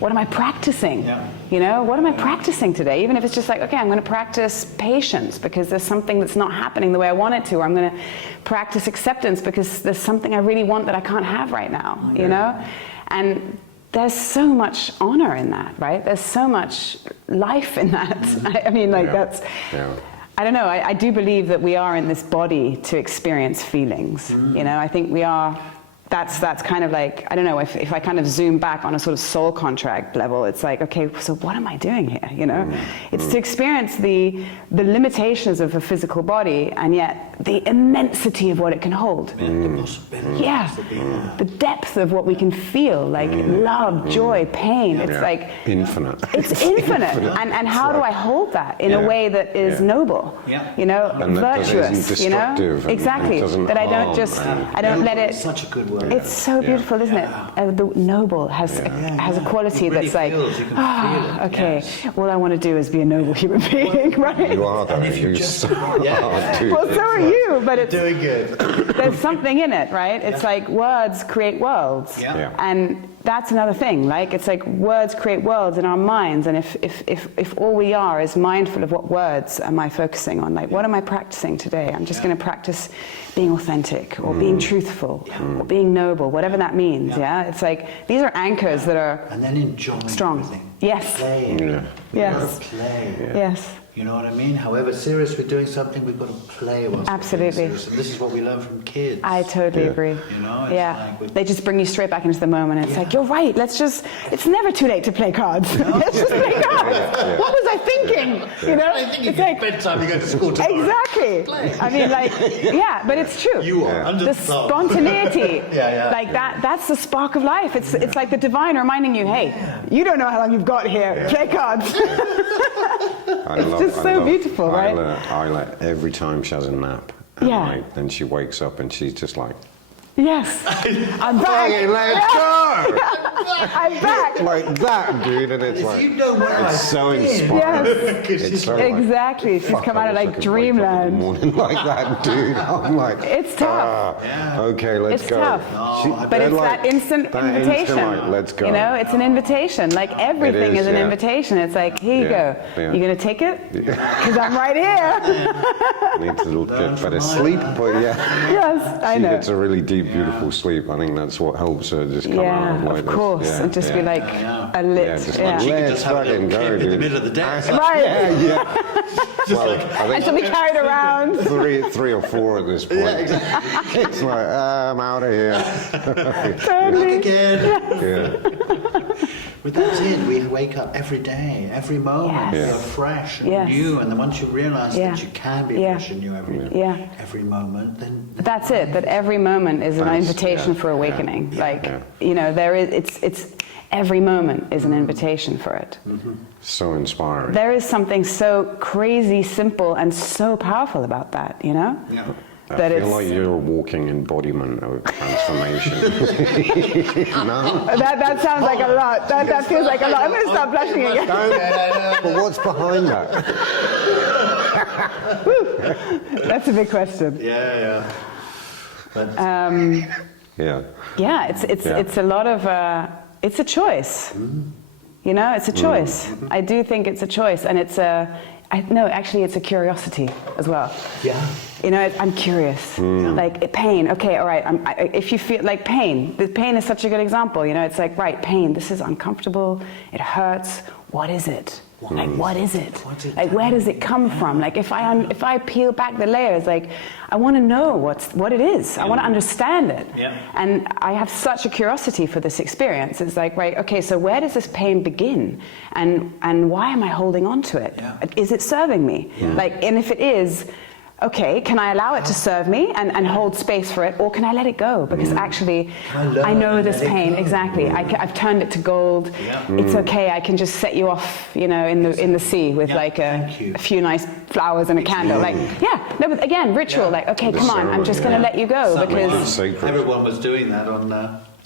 what am I practicing? Yeah. You know, what am I practicing today? Even if it's just like, okay, I'm going to practice patience because there's something that's not happening the way I want it to, or I'm going to practice acceptance because there's something I really want that I can't have right now, you know? And there's so much honor in that, right? There's so much life in that. I mean, like that's, I don't know, I do believe that we are in this body to experience feelings, you know? I think we are, that's kind of like, I don't know, if I kind of zoom back on a sort of soul contract level, it's like, okay, so what am I doing here, you know? It's to experience the limitations of a physical body, and yet the immensity of what it can hold. The possibilities. Yeah, the depth of what we can feel, like love, joy, pain. It's like infinite. It's infinite. And how do I hold that in a way that is noble, you know, and virtuous, you know? Exactly. That I don't just, I don't let it. Such a good word. It's so beautiful, isn't it? The noble has a quality It really that's like, feels, you can feel it, okay, yes. all I want to do is be a noble human being, right? You are, though. And if you You just- so are, dude. Well, so are you, but it's Doing good. there's something in it, right? It's like words create worlds. Yeah. And that's another thing. Like, it's like words create worlds in our minds. And if all we are is mindful of what words am I focusing on, like, what am I practicing today? I'm just going to practice being authentic or being truthful or being noble, whatever that means. Yeah. It's like, these are anchors that are And then enjoying strong. everything. Yes. Playing. Yeah. Yes. Play. Yes. You know what I mean? However serious we're doing something, we've got to play whilst we're Absolutely. being serious. And this is what we learn from kids. I totally agree. You know, it's like they just bring you straight back into the moment. It's like, you're right, it's never too late to play cards. Let's just play cards. What was I thinking? You know? It's like, bedtime, you go to school tomorrow. exactly. Play. I mean, like, yeah, but it's true. You are under The the thumb. spontaneity, Yeah. like that's the spark of life. It's like the divine reminding you, hey, you don't know how long you've got here. Play cards. It's just so beautiful, right? Isla, every time she has a nap at night, then she wakes up and she's just like, Yes. I'm back. "Hey, let's go!" I'm back. Like that, dude, and it's If like, you know where it's I've so been. inspiring. Yes. It's so like, Exactly. She's fuck, come I out of wish I like could wake up in the dreamland. morning like that, dude. I'm like, It's tough. okay, let's It's go. tough. But But it's that instant invitation. like, let's go. You know, it's an invitation. Like everything is, is an yeah. invitation. It's like, here you Yeah, go. yeah. You gonna take it? Because I'm right here. Needs a little bit better sleep, but yeah. Yes, I She know. gets a really deep, beautiful sleep. I think that's what helps her just come out Yeah, like of this. course. Yeah, And just be like a lit. Yeah, just Yeah. like, She could let's just have a little fucking go, kip in the dude. middle of the day. It's like, Right. Yeah. Well, I And think she'll be carried around. three or four at this point. It's like, I'm out of here. back Totally. again. Yeah. But that's it. We wake up every day, every moment. Yes. We're fresh and Yes. new. And then once you realise Yeah. that you can be Yeah. fresh and new Yeah. every moment, then That's it. That every moment is an Thanks. invitation Yeah. for awakening. Yeah. Like, Yeah. you know, there is. It's every moment is an invitation for it. So inspiring. There is something so crazy simple and so powerful about that, you know? yeah. I that feel it's- like you're a walking embodiment of transformation. No? That sounds like a lot. That feels like a lot. I'm going to start blushing again. But what's behind that? That's a big question. Yeah. But Yeah. Yeah, it's a lot of, it's a choice. You know, it's a choice. I do think it's a choice. And it's actually it's a curiosity as well. yeah. You know, I'm curious. Like pain. Okay, all right. If you feel like pain, the pain is such a good example. You know, it's like, right, pain. This is uncomfortable. It hurts. What is it? Like, what is it? What's it Like, where does it come from? Like, if I peel back the layers, like, I want to know what it is. I want to understand it. Yeah. And I have such a curiosity for this experience. It's like, right, okay, so where does this pain begin? And why am I holding on to it? Yeah. Is it serving me? Like, and if it is, okay, can I allow it to serve me and hold space for it, or can I let it go? Because actually, I know this pain, exactly. I've turned it to gold. Yeah. It's okay, I can just set you off, you know, in the sea with like a few nice flowers and a candle. Like, no, but again, ritual, like, okay, come on, I'm just going to let you go It's because... sacred. Everyone was doing that on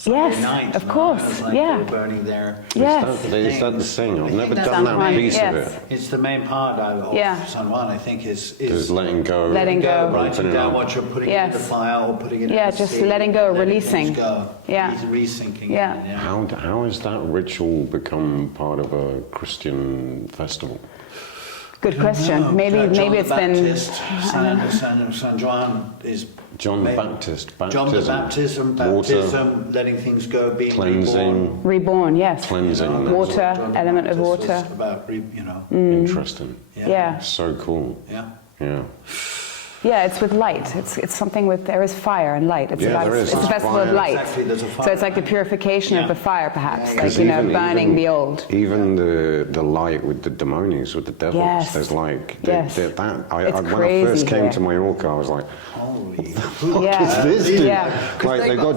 Sunday Yes, night. of you know, course, it was like yeah. they were burning their... Yes. Is that the thing? I've I never think that's done the that main- piece of yes. it. It's the main part of Yeah. San Juan, I think, is Just letting go. Letting go. writing Opening down up. what you're putting Yes. in the fire or putting it Yeah, in the just sea, letting go, letting releasing. things go. Yeah. Resinking. Yeah. It, yeah. How has that ritual become part of a Christian festival? Good question. No, maybe John it's the been. Baptist, San Juan is John the made- Baptist, John the baptism, baptism, letting things go, being cleansing, Reborn, yes. cleansing. reborn. that's Water, John the element of Baptist was water. About Interesting. Yeah. So cool. Yeah. Yeah. Yeah, it's with light. It's something with, there is fire and light. It's Yeah, about, there is. it's a There's festival of fire. light. Exactly, there's a fire. So it's like the purification of Yeah. the fire, perhaps, Yeah, like, you know, Even- burning even- the old. Even the light with the demonies, with the devils. Yes. There's like Yes. that. It's When I crazy first came here. to Mallorca, I was like, Holy. Yeah. "This dude." Yeah. Like they got.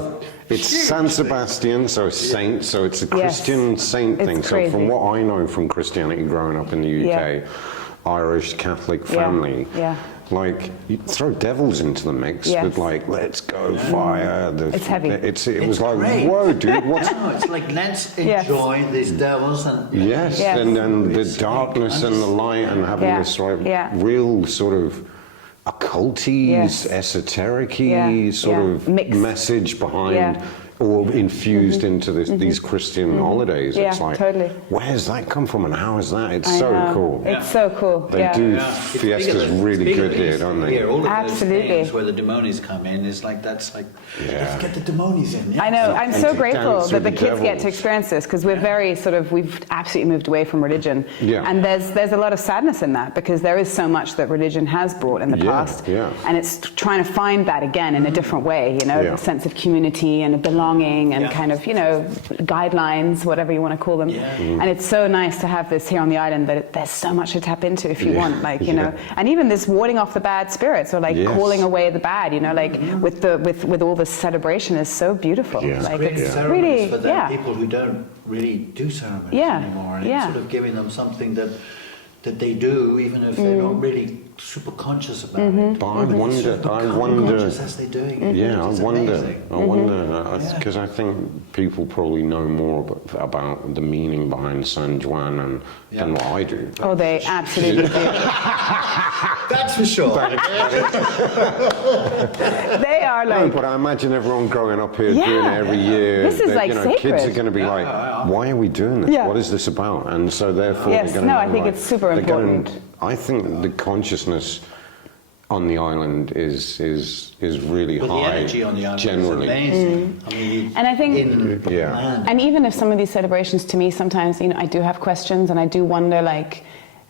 It's San Sebastian, so saint, so it's a Christian saint It's thing. crazy. So from what I know from Christianity growing up in the UK, Irish Catholic family, Yeah. like you throw devils into the mix Yes. with like, let's go fire. It's heavy. It was like, great. whoa, dude, what's No, it's like, let's Yes. enjoy these devils and... Yes, Yes. and then the It's darkness like- and the light and having Yeah, this like yeah. real sort of occulty, Yes. esoteric-y Yeah, sort yeah. of Mix. message behind Yeah. or infused into these Christian holidays. Yeah, It's like, totally. where's that come from and how is that? It's I so know. cool. It's so cool. They yeah. do Yeah. It's fiestas bigger than- really it's bigger good here, than don't they? Here, all of Absolutely. those things where the demonies come in is like, that's like, Yeah. let's get the demonies in. Yeah. I know. I'm And so to grateful dance that with the the kids get devils. to experience this because we're very sort of, we've absolutely moved away from religion. Yeah. And there's a lot of sadness in that because there is so much that religion has brought in the Yeah, past. yeah. And it's trying to find that again in a different way, you know, Yeah. a sense of community and a belonging and Yeah. kind of, you know, guidelines, whatever you want to call them. Yeah. And it's so nice to have this here on the island that there's so much to tap into if you Yeah. want, like, you Yeah. know, and even this warding off the bad spirits or like Yes. calling away the bad, you know, like with all this celebration is so beautiful. Yeah. Like Creating it's ceremonies really, for them, yeah. people who don't really do ceremonies Yeah, anymore, and yeah. sort of giving them something that they do, even if they're not really super conscious about it. But I They wonder, sort of I become wonder, conscious as they're doing it. yeah, It's I wonder, amazing. Mm-hmm. because I think people probably know more about the meaning behind San Juan than what I do. Oh, they absolutely do. That's for sure. They are No, like, but I imagine everyone growing up here Yeah. doing it every year. This is that, like you know, kids are sacred. going to be like, why are we doing this? Yeah. What is this about? And so therefore, Yes, they're going to no, I think it's super important. I think the consciousness on the island is really But the high. energy on the island generally. is amazing. I mean, And I think- in the Yeah. land. and even if some of these celebrations to me sometimes, you know, I do have questions and I do wonder like,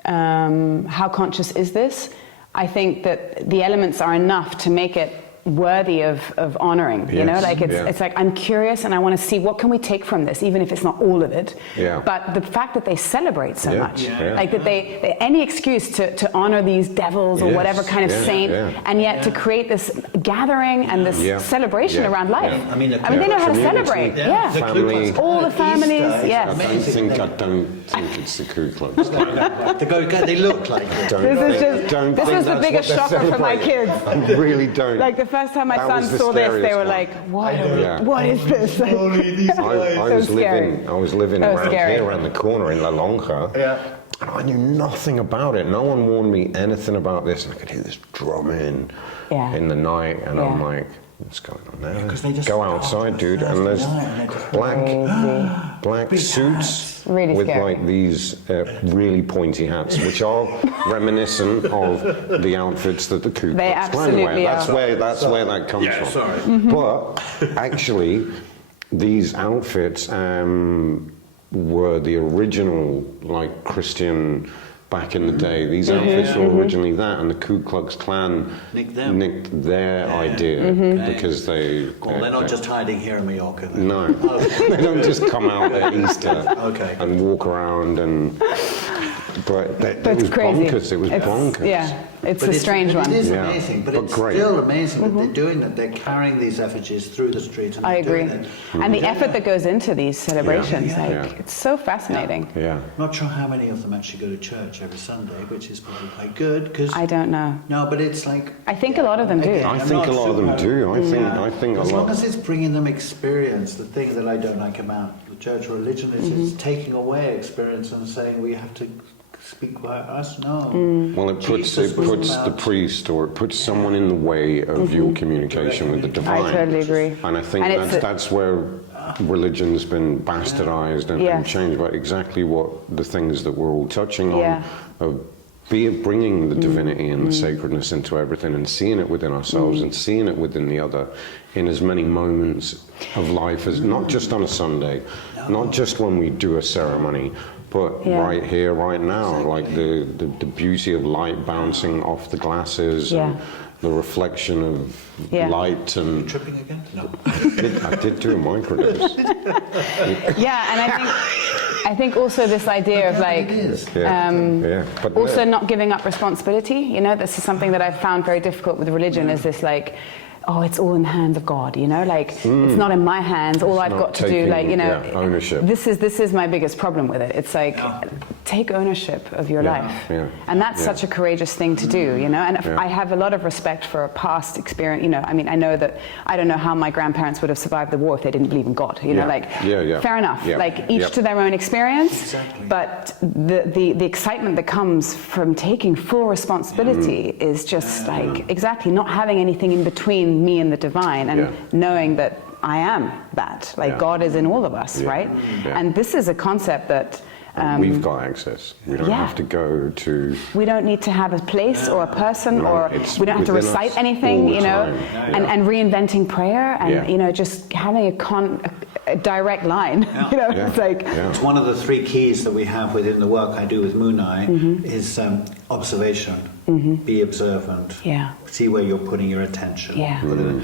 how conscious is this? I think that the elements are enough to make it worthy of honoring, you know, Yes, like yeah. it's like I'm curious and I want to see what can we take from this, even if it's not all of it. Yeah. But the fact that they celebrate so Yeah, much, yeah. like that they any excuse to honor these devils or Yes, whatever kind of yeah, saint, yeah. and yet to create this gathering and this Yeah, celebration yeah, around life. yeah. I mean, they know how to community, celebrate. Yeah. Yeah. The Ku Family. Klux Klan All the at Easter families, is yes. I amazing. don't think it's the Ku Klux Klan. They look like it. Don't This is think- just don't this think was the that's biggest what they're shocker for my kids. celebrating. I really don't. Like the first time my That sons was the saw this, they scariest were one. like, "What? Yeah. What is this?" I was scary. living So around scary. here, around the corner in La Lonja. Yeah. And I knew nothing about it. No one warned me anything about this. And I could hear this drumming Yeah. in the night, and I'm Yeah. like, "What's going on there?" 'cause they just go go out outside, on dude, Thursday and there's night and they just black Big suits Really with scary. like these really pointy hats, which are reminiscent of the outfits that the Ku They Klux Klan wear. absolutely That's where that comes Yeah, from. sorry. But actually, these outfits were the original, like, Christian back in the day. These outfits were originally that, and the Ku Klux Klan Nicked their idea because they. Well, they're not they- just hiding here in Mallorca. Then. No, they don't just come out at Easter Okay. and walk around and. But But it was it's crazy. bonkers. It was bonkers. Yeah, it's But a strange but one. It is Yeah. amazing, but it's great. still amazing that they're doing it. They're carrying these effigies through the street. And I they're agree. doing it. And the effort that goes into these celebrations, Yeah. like, Yeah. it's so fascinating. Yeah. Not sure how many of them actually go to church every Sunday, which is probably quite good. Cause I don't know. No, but it's like... I think a lot of them do. Again, I I'm think not a lot of them sure do. how- I think a as long lot. as it's bringing them experience, the thing that I don't like about the church religion is it's taking away experience and saying we have to speak quiet us. No. Well, it puts Jesus was the about- priest, or it puts someone in the way of your communication with the divine. I totally agree. And I think And it's that's where religion's been bastardized and Yes. changed. But exactly what the things that we're all touching on Yeah. of bringing the divinity and the sacredness into everything, and seeing it within ourselves and seeing it within the other in as many moments of life as not just on a Sunday, not just when we do a ceremony, but Yeah. right here, right now, like the beauty of light bouncing off the glasses Yeah. and the reflection of Yeah. light and Tripping again? No. I did do a microdose. Yeah, and I think also this idea of like, It is. Yeah, but also no. not giving up responsibility. You know, this is something that I've found very difficult with religion, is this like, oh, it's all in the hands of God, you know, like it's not in my hands. All I've not got to do, taking, like, you know, yeah, ownership. This is my biggest problem with it. It's like, take ownership of your life, yeah, and that's such a courageous thing to do, you know. And Yeah. I have a lot of respect for past experience. You know, I mean, I know that I don't know how my grandparents would have survived the war if they didn't believe in God. You know, Yeah. like, Yeah. fair enough. Yeah. Like each Yep. to their own experience. Exactly. But the excitement that comes from taking full responsibility is just like exactly not having anything in between me and the divine, and Yeah. knowing that I am that. Like Yeah. God is in all of us, Yeah. right? Yeah. And this is a concept that. We've got access. We don't yeah. have to go to. We don't need to have a place or a person, No, or it's we don't have to within recite us anything, all the you know, time. and reinventing prayer, and Yeah. you know, just having a direct line. You know, Yeah. it's like Yeah. It's one of the three keys that we have within the work I do with Moonai is observation. Be observant. Yeah. See where you're putting your attention. Yeah. Put it in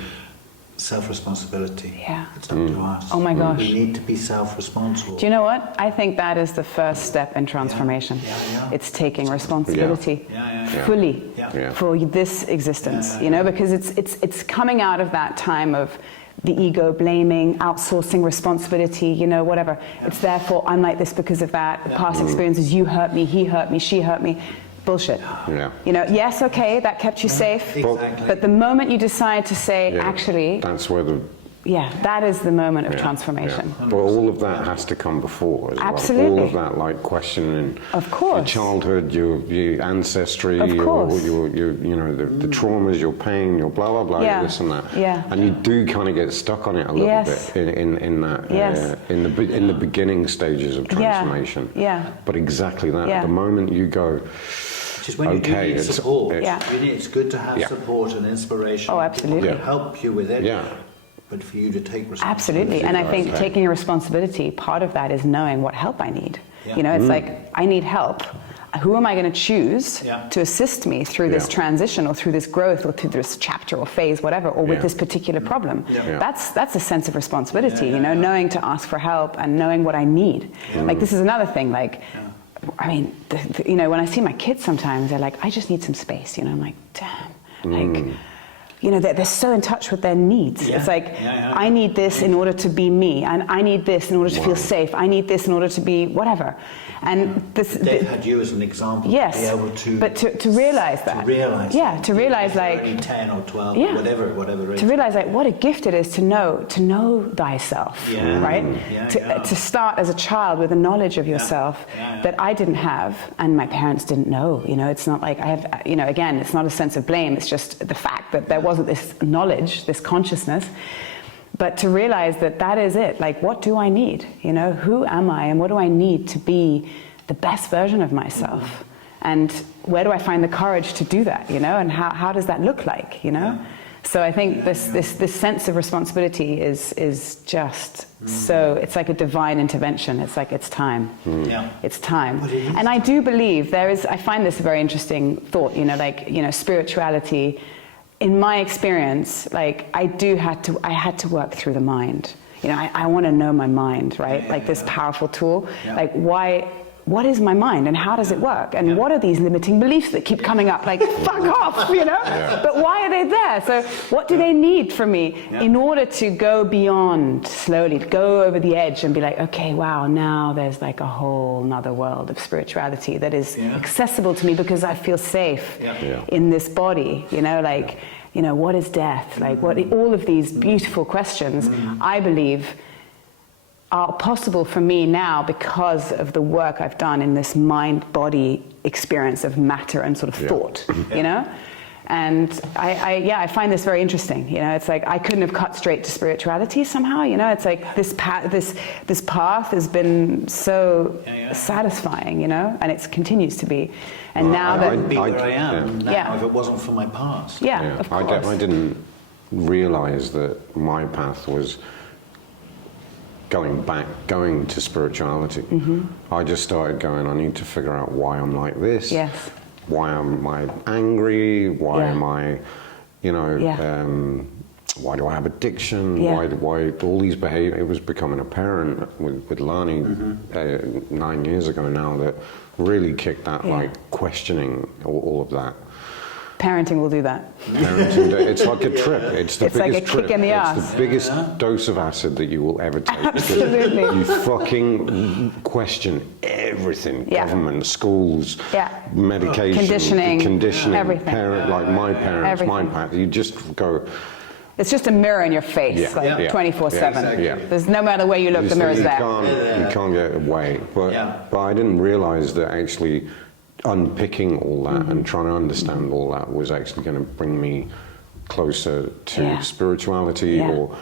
self-responsibility. Yeah. It's up to us. Oh my gosh. We need to be self-responsible. Do you know what? I think that is the first step in transformation. Yeah. It's taking responsibility Yeah. fully Yeah. for this existence, you know, because it's coming out of that time of the ego blaming, outsourcing responsibility, you know, whatever. It's therefore I'm like this because of that. The past experiences, you hurt me, he hurt me, she hurt me. Bullshit. Yeah. You know, yes, okay, that kept you safe. Exactly. But the moment you decide to say, Yeah. actually, That's where the. yeah, that is the moment of Yeah, transformation. yeah. But all of that has to come before as Absolutely. well. All of that, like questioning Of course. your childhood, your ancestry, Of course. your you know, the traumas, your pain, your blah blah blah, Yeah. this and that. Yeah. And you do kind of get stuck on it a little Yes. bit in that Yes. in the beginning stages of transformation. Yeah. But exactly that. Yeah. The moment you go. Which is when Okay, you need it's- support. Yeah. It's good to have Yeah. support and inspiration. Oh, absolutely. People can help you with it. Yeah. But for you to take responsibility. Absolutely. And I think Okay. taking responsibility, part of that is knowing what help I need. Yeah. You know, it's like, I need help. Who am I going to choose Yeah. to assist me through this Yeah. transition, or through this growth, or through this chapter or phase, whatever, or with Yeah. this particular problem? Yeah. That's a sense of responsibility, Yeah, you know, yeah. knowing to ask for help and knowing what I need. Like, this is another thing, like, I mean, you know, when I see my kids sometimes, they're like, I just need some space, you know, I'm like, damn, like, you know, they're so in touch with their needs. Yeah. It's like, Yeah. I need this in order to be me, and I need this in order to feel safe, I need this in order to be whatever. And this, They've had you as an example. yes, To be able to, but to realize that. to realize. Yeah, to realize They're like, only 10 or 12, Yeah. whatever age. to realize like what a gift it is to know thyself, Yeah. right? Yeah, to, yeah. to start as a child with a knowledge of yourself Yeah. that I didn't have and my parents didn't know. You know, it's not like I have, you know, again, it's not a sense of blame, it's just the fact that there wasn't this knowledge, this consciousness. But to realize that that is it, like, what do I need? You know, who am I and what do I need to be the best version of myself? And where do I find the courage to do that, you know? And how does that look like, you know? So I think this sense of responsibility is just so, it's like a divine intervention. It's like, it's time. Yeah. It's time. But it is And I do believe I find this a very interesting thought, you know, like, you know, spirituality. In my experience, like, I had to work through the mind. You know, I want to know my mind, right? Like this powerful tool. Yeah. Like, what is my mind and how does it work? And what are these limiting beliefs that keep coming up? Like, fuck off, you know? But why are they there? So what do they need from me in order to go beyond, slowly, to go over the edge and be like, okay, wow, now there's like a whole nother world of spirituality that is accessible to me because I feel safe in this body, you know, like, you know, what is death? Like, what, all of these beautiful questions, I believe, are possible for me now because of the work I've done in this mind-body experience of matter and sort of thought, you know? And I find this very interesting, you know? It's like I couldn't have cut straight to spirituality somehow, you know? It's like this path has been so satisfying, you know? And it continues to be. And well, now I that... wouldn't be where I am now if it wasn't for my past. Of course. I didn't realise that my path was going to spirituality. I just started going, I need to figure out why I'm like this. Why am I angry? Why am I, you know, why do I have addiction? Why all these behavior? It was becoming apparent with learning 9 years ago now that really kicked that, like questioning all of that. Parenting will do that. Parenting, it's like a trip. It's the it's biggest like a trip. kick in the ass. It's the biggest dose of acid that you will ever take. Absolutely. You fucking question everything. Government, schools, medication, conditioning, everything. Like my parents, my Everything. parents. You just go. It's just a mirror in your face, like 24/7. There's no matter where you look, the mirror's there. You can't get away. But I didn't realise that actually unpicking all that and trying to understand all that was actually going to bring me closer to spirituality or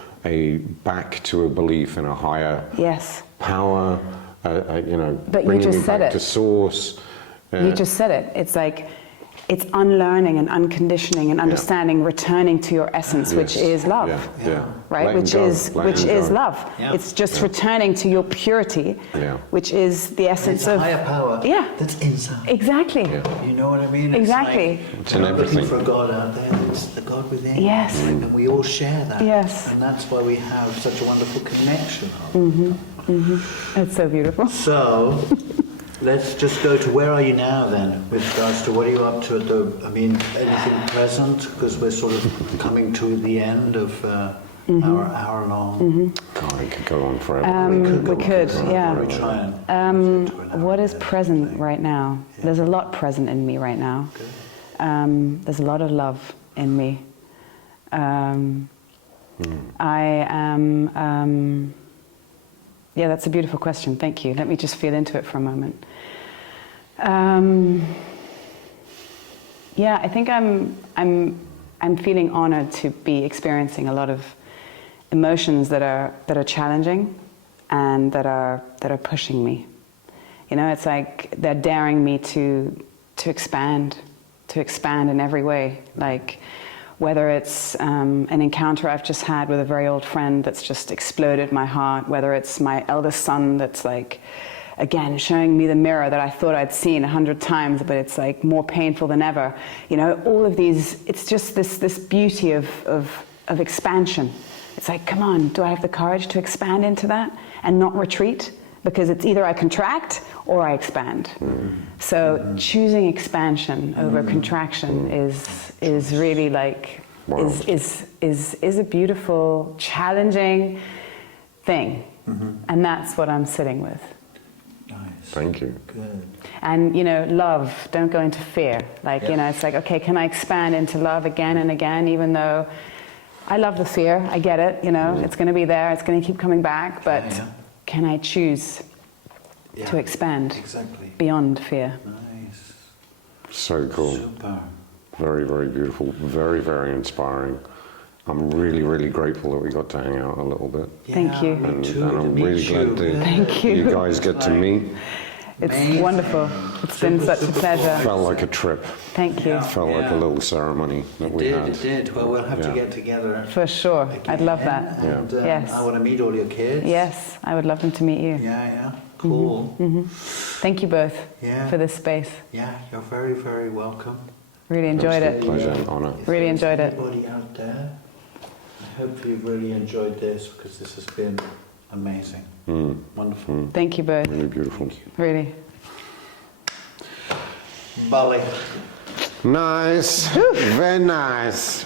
back to a belief in a higher power. You know, but bringing you just me said back it. to source. You just said it. It's like it's unlearning and unconditioning and understanding, returning to your essence, which is love. Right? Letting which go, is love. It's just returning to your purity, which is the essence of of higher power. That's inside. Exactly. You know what I mean? Exactly. It's like, not looking for a God out there. It's the God within. Yes. And we all share that. Yes. And that's why we have such a wonderful connection. It's so beautiful. So. Let's just go to where are you now then, with regards to what are you up to at the, I mean, anything present? Because we're sort of coming to the end of our hour-long. God, it could go on forever. We could, yeah. We're trying. What is present right now? There's a lot present in me right now. There's a lot of love in me. I am... yeah, that's a beautiful question. Thank you. Let me just feel into it for a moment. Yeah, I think I'm feeling honored to be experiencing a lot of emotions that are challenging and that are pushing me. You know, it's like they're daring me to expand in every way. Like, whether it's an encounter I've just had with a very old friend that's just exploded my heart, whether it's my eldest son that's like, again, showing me the mirror that I thought I'd seen 100 times, but it's like more painful than ever. You know, all of these, it's just this beauty of expansion. It's like, come on, do I have the courage to expand into that and not retreat? Because it's either I contract or I expand. So choosing expansion over contraction is really like is a beautiful, challenging thing, and that's what I'm sitting with. Nice. Thank you. Good. And you know, love. Don't go into fear. Like you know, it's like okay, can I expand into love again and again, even though I love the fear. I get it. You know, it's going to be there. It's going to keep coming back, but. Can I choose to expand beyond fear? Nice. So cool. Super. Very, very beautiful. Very, very inspiring. I'm really, really grateful that we got to hang out a little bit. Thank you. Me too, and I'm really glad that Thank you. you guys get to meet. It's amazing. wonderful. It's been such a pleasure. Felt like a trip. Thank you. Felt like a little ceremony that we had. It did. Well, we'll have to get together. For sure. I'd love that. And, Yes. I want to meet all your kids. Yes, I would love them to meet you. Yeah. Cool. Thank you both Yeah. for this space. Yeah, you're very, very welcome. Really enjoyed it. Pleasure and honor. Really enjoyed it. Everybody out there, I hope you've really enjoyed this because this has been amazing. Wonderful. Thank you both. Really beautiful. Really. Bali. Nice. Very nice.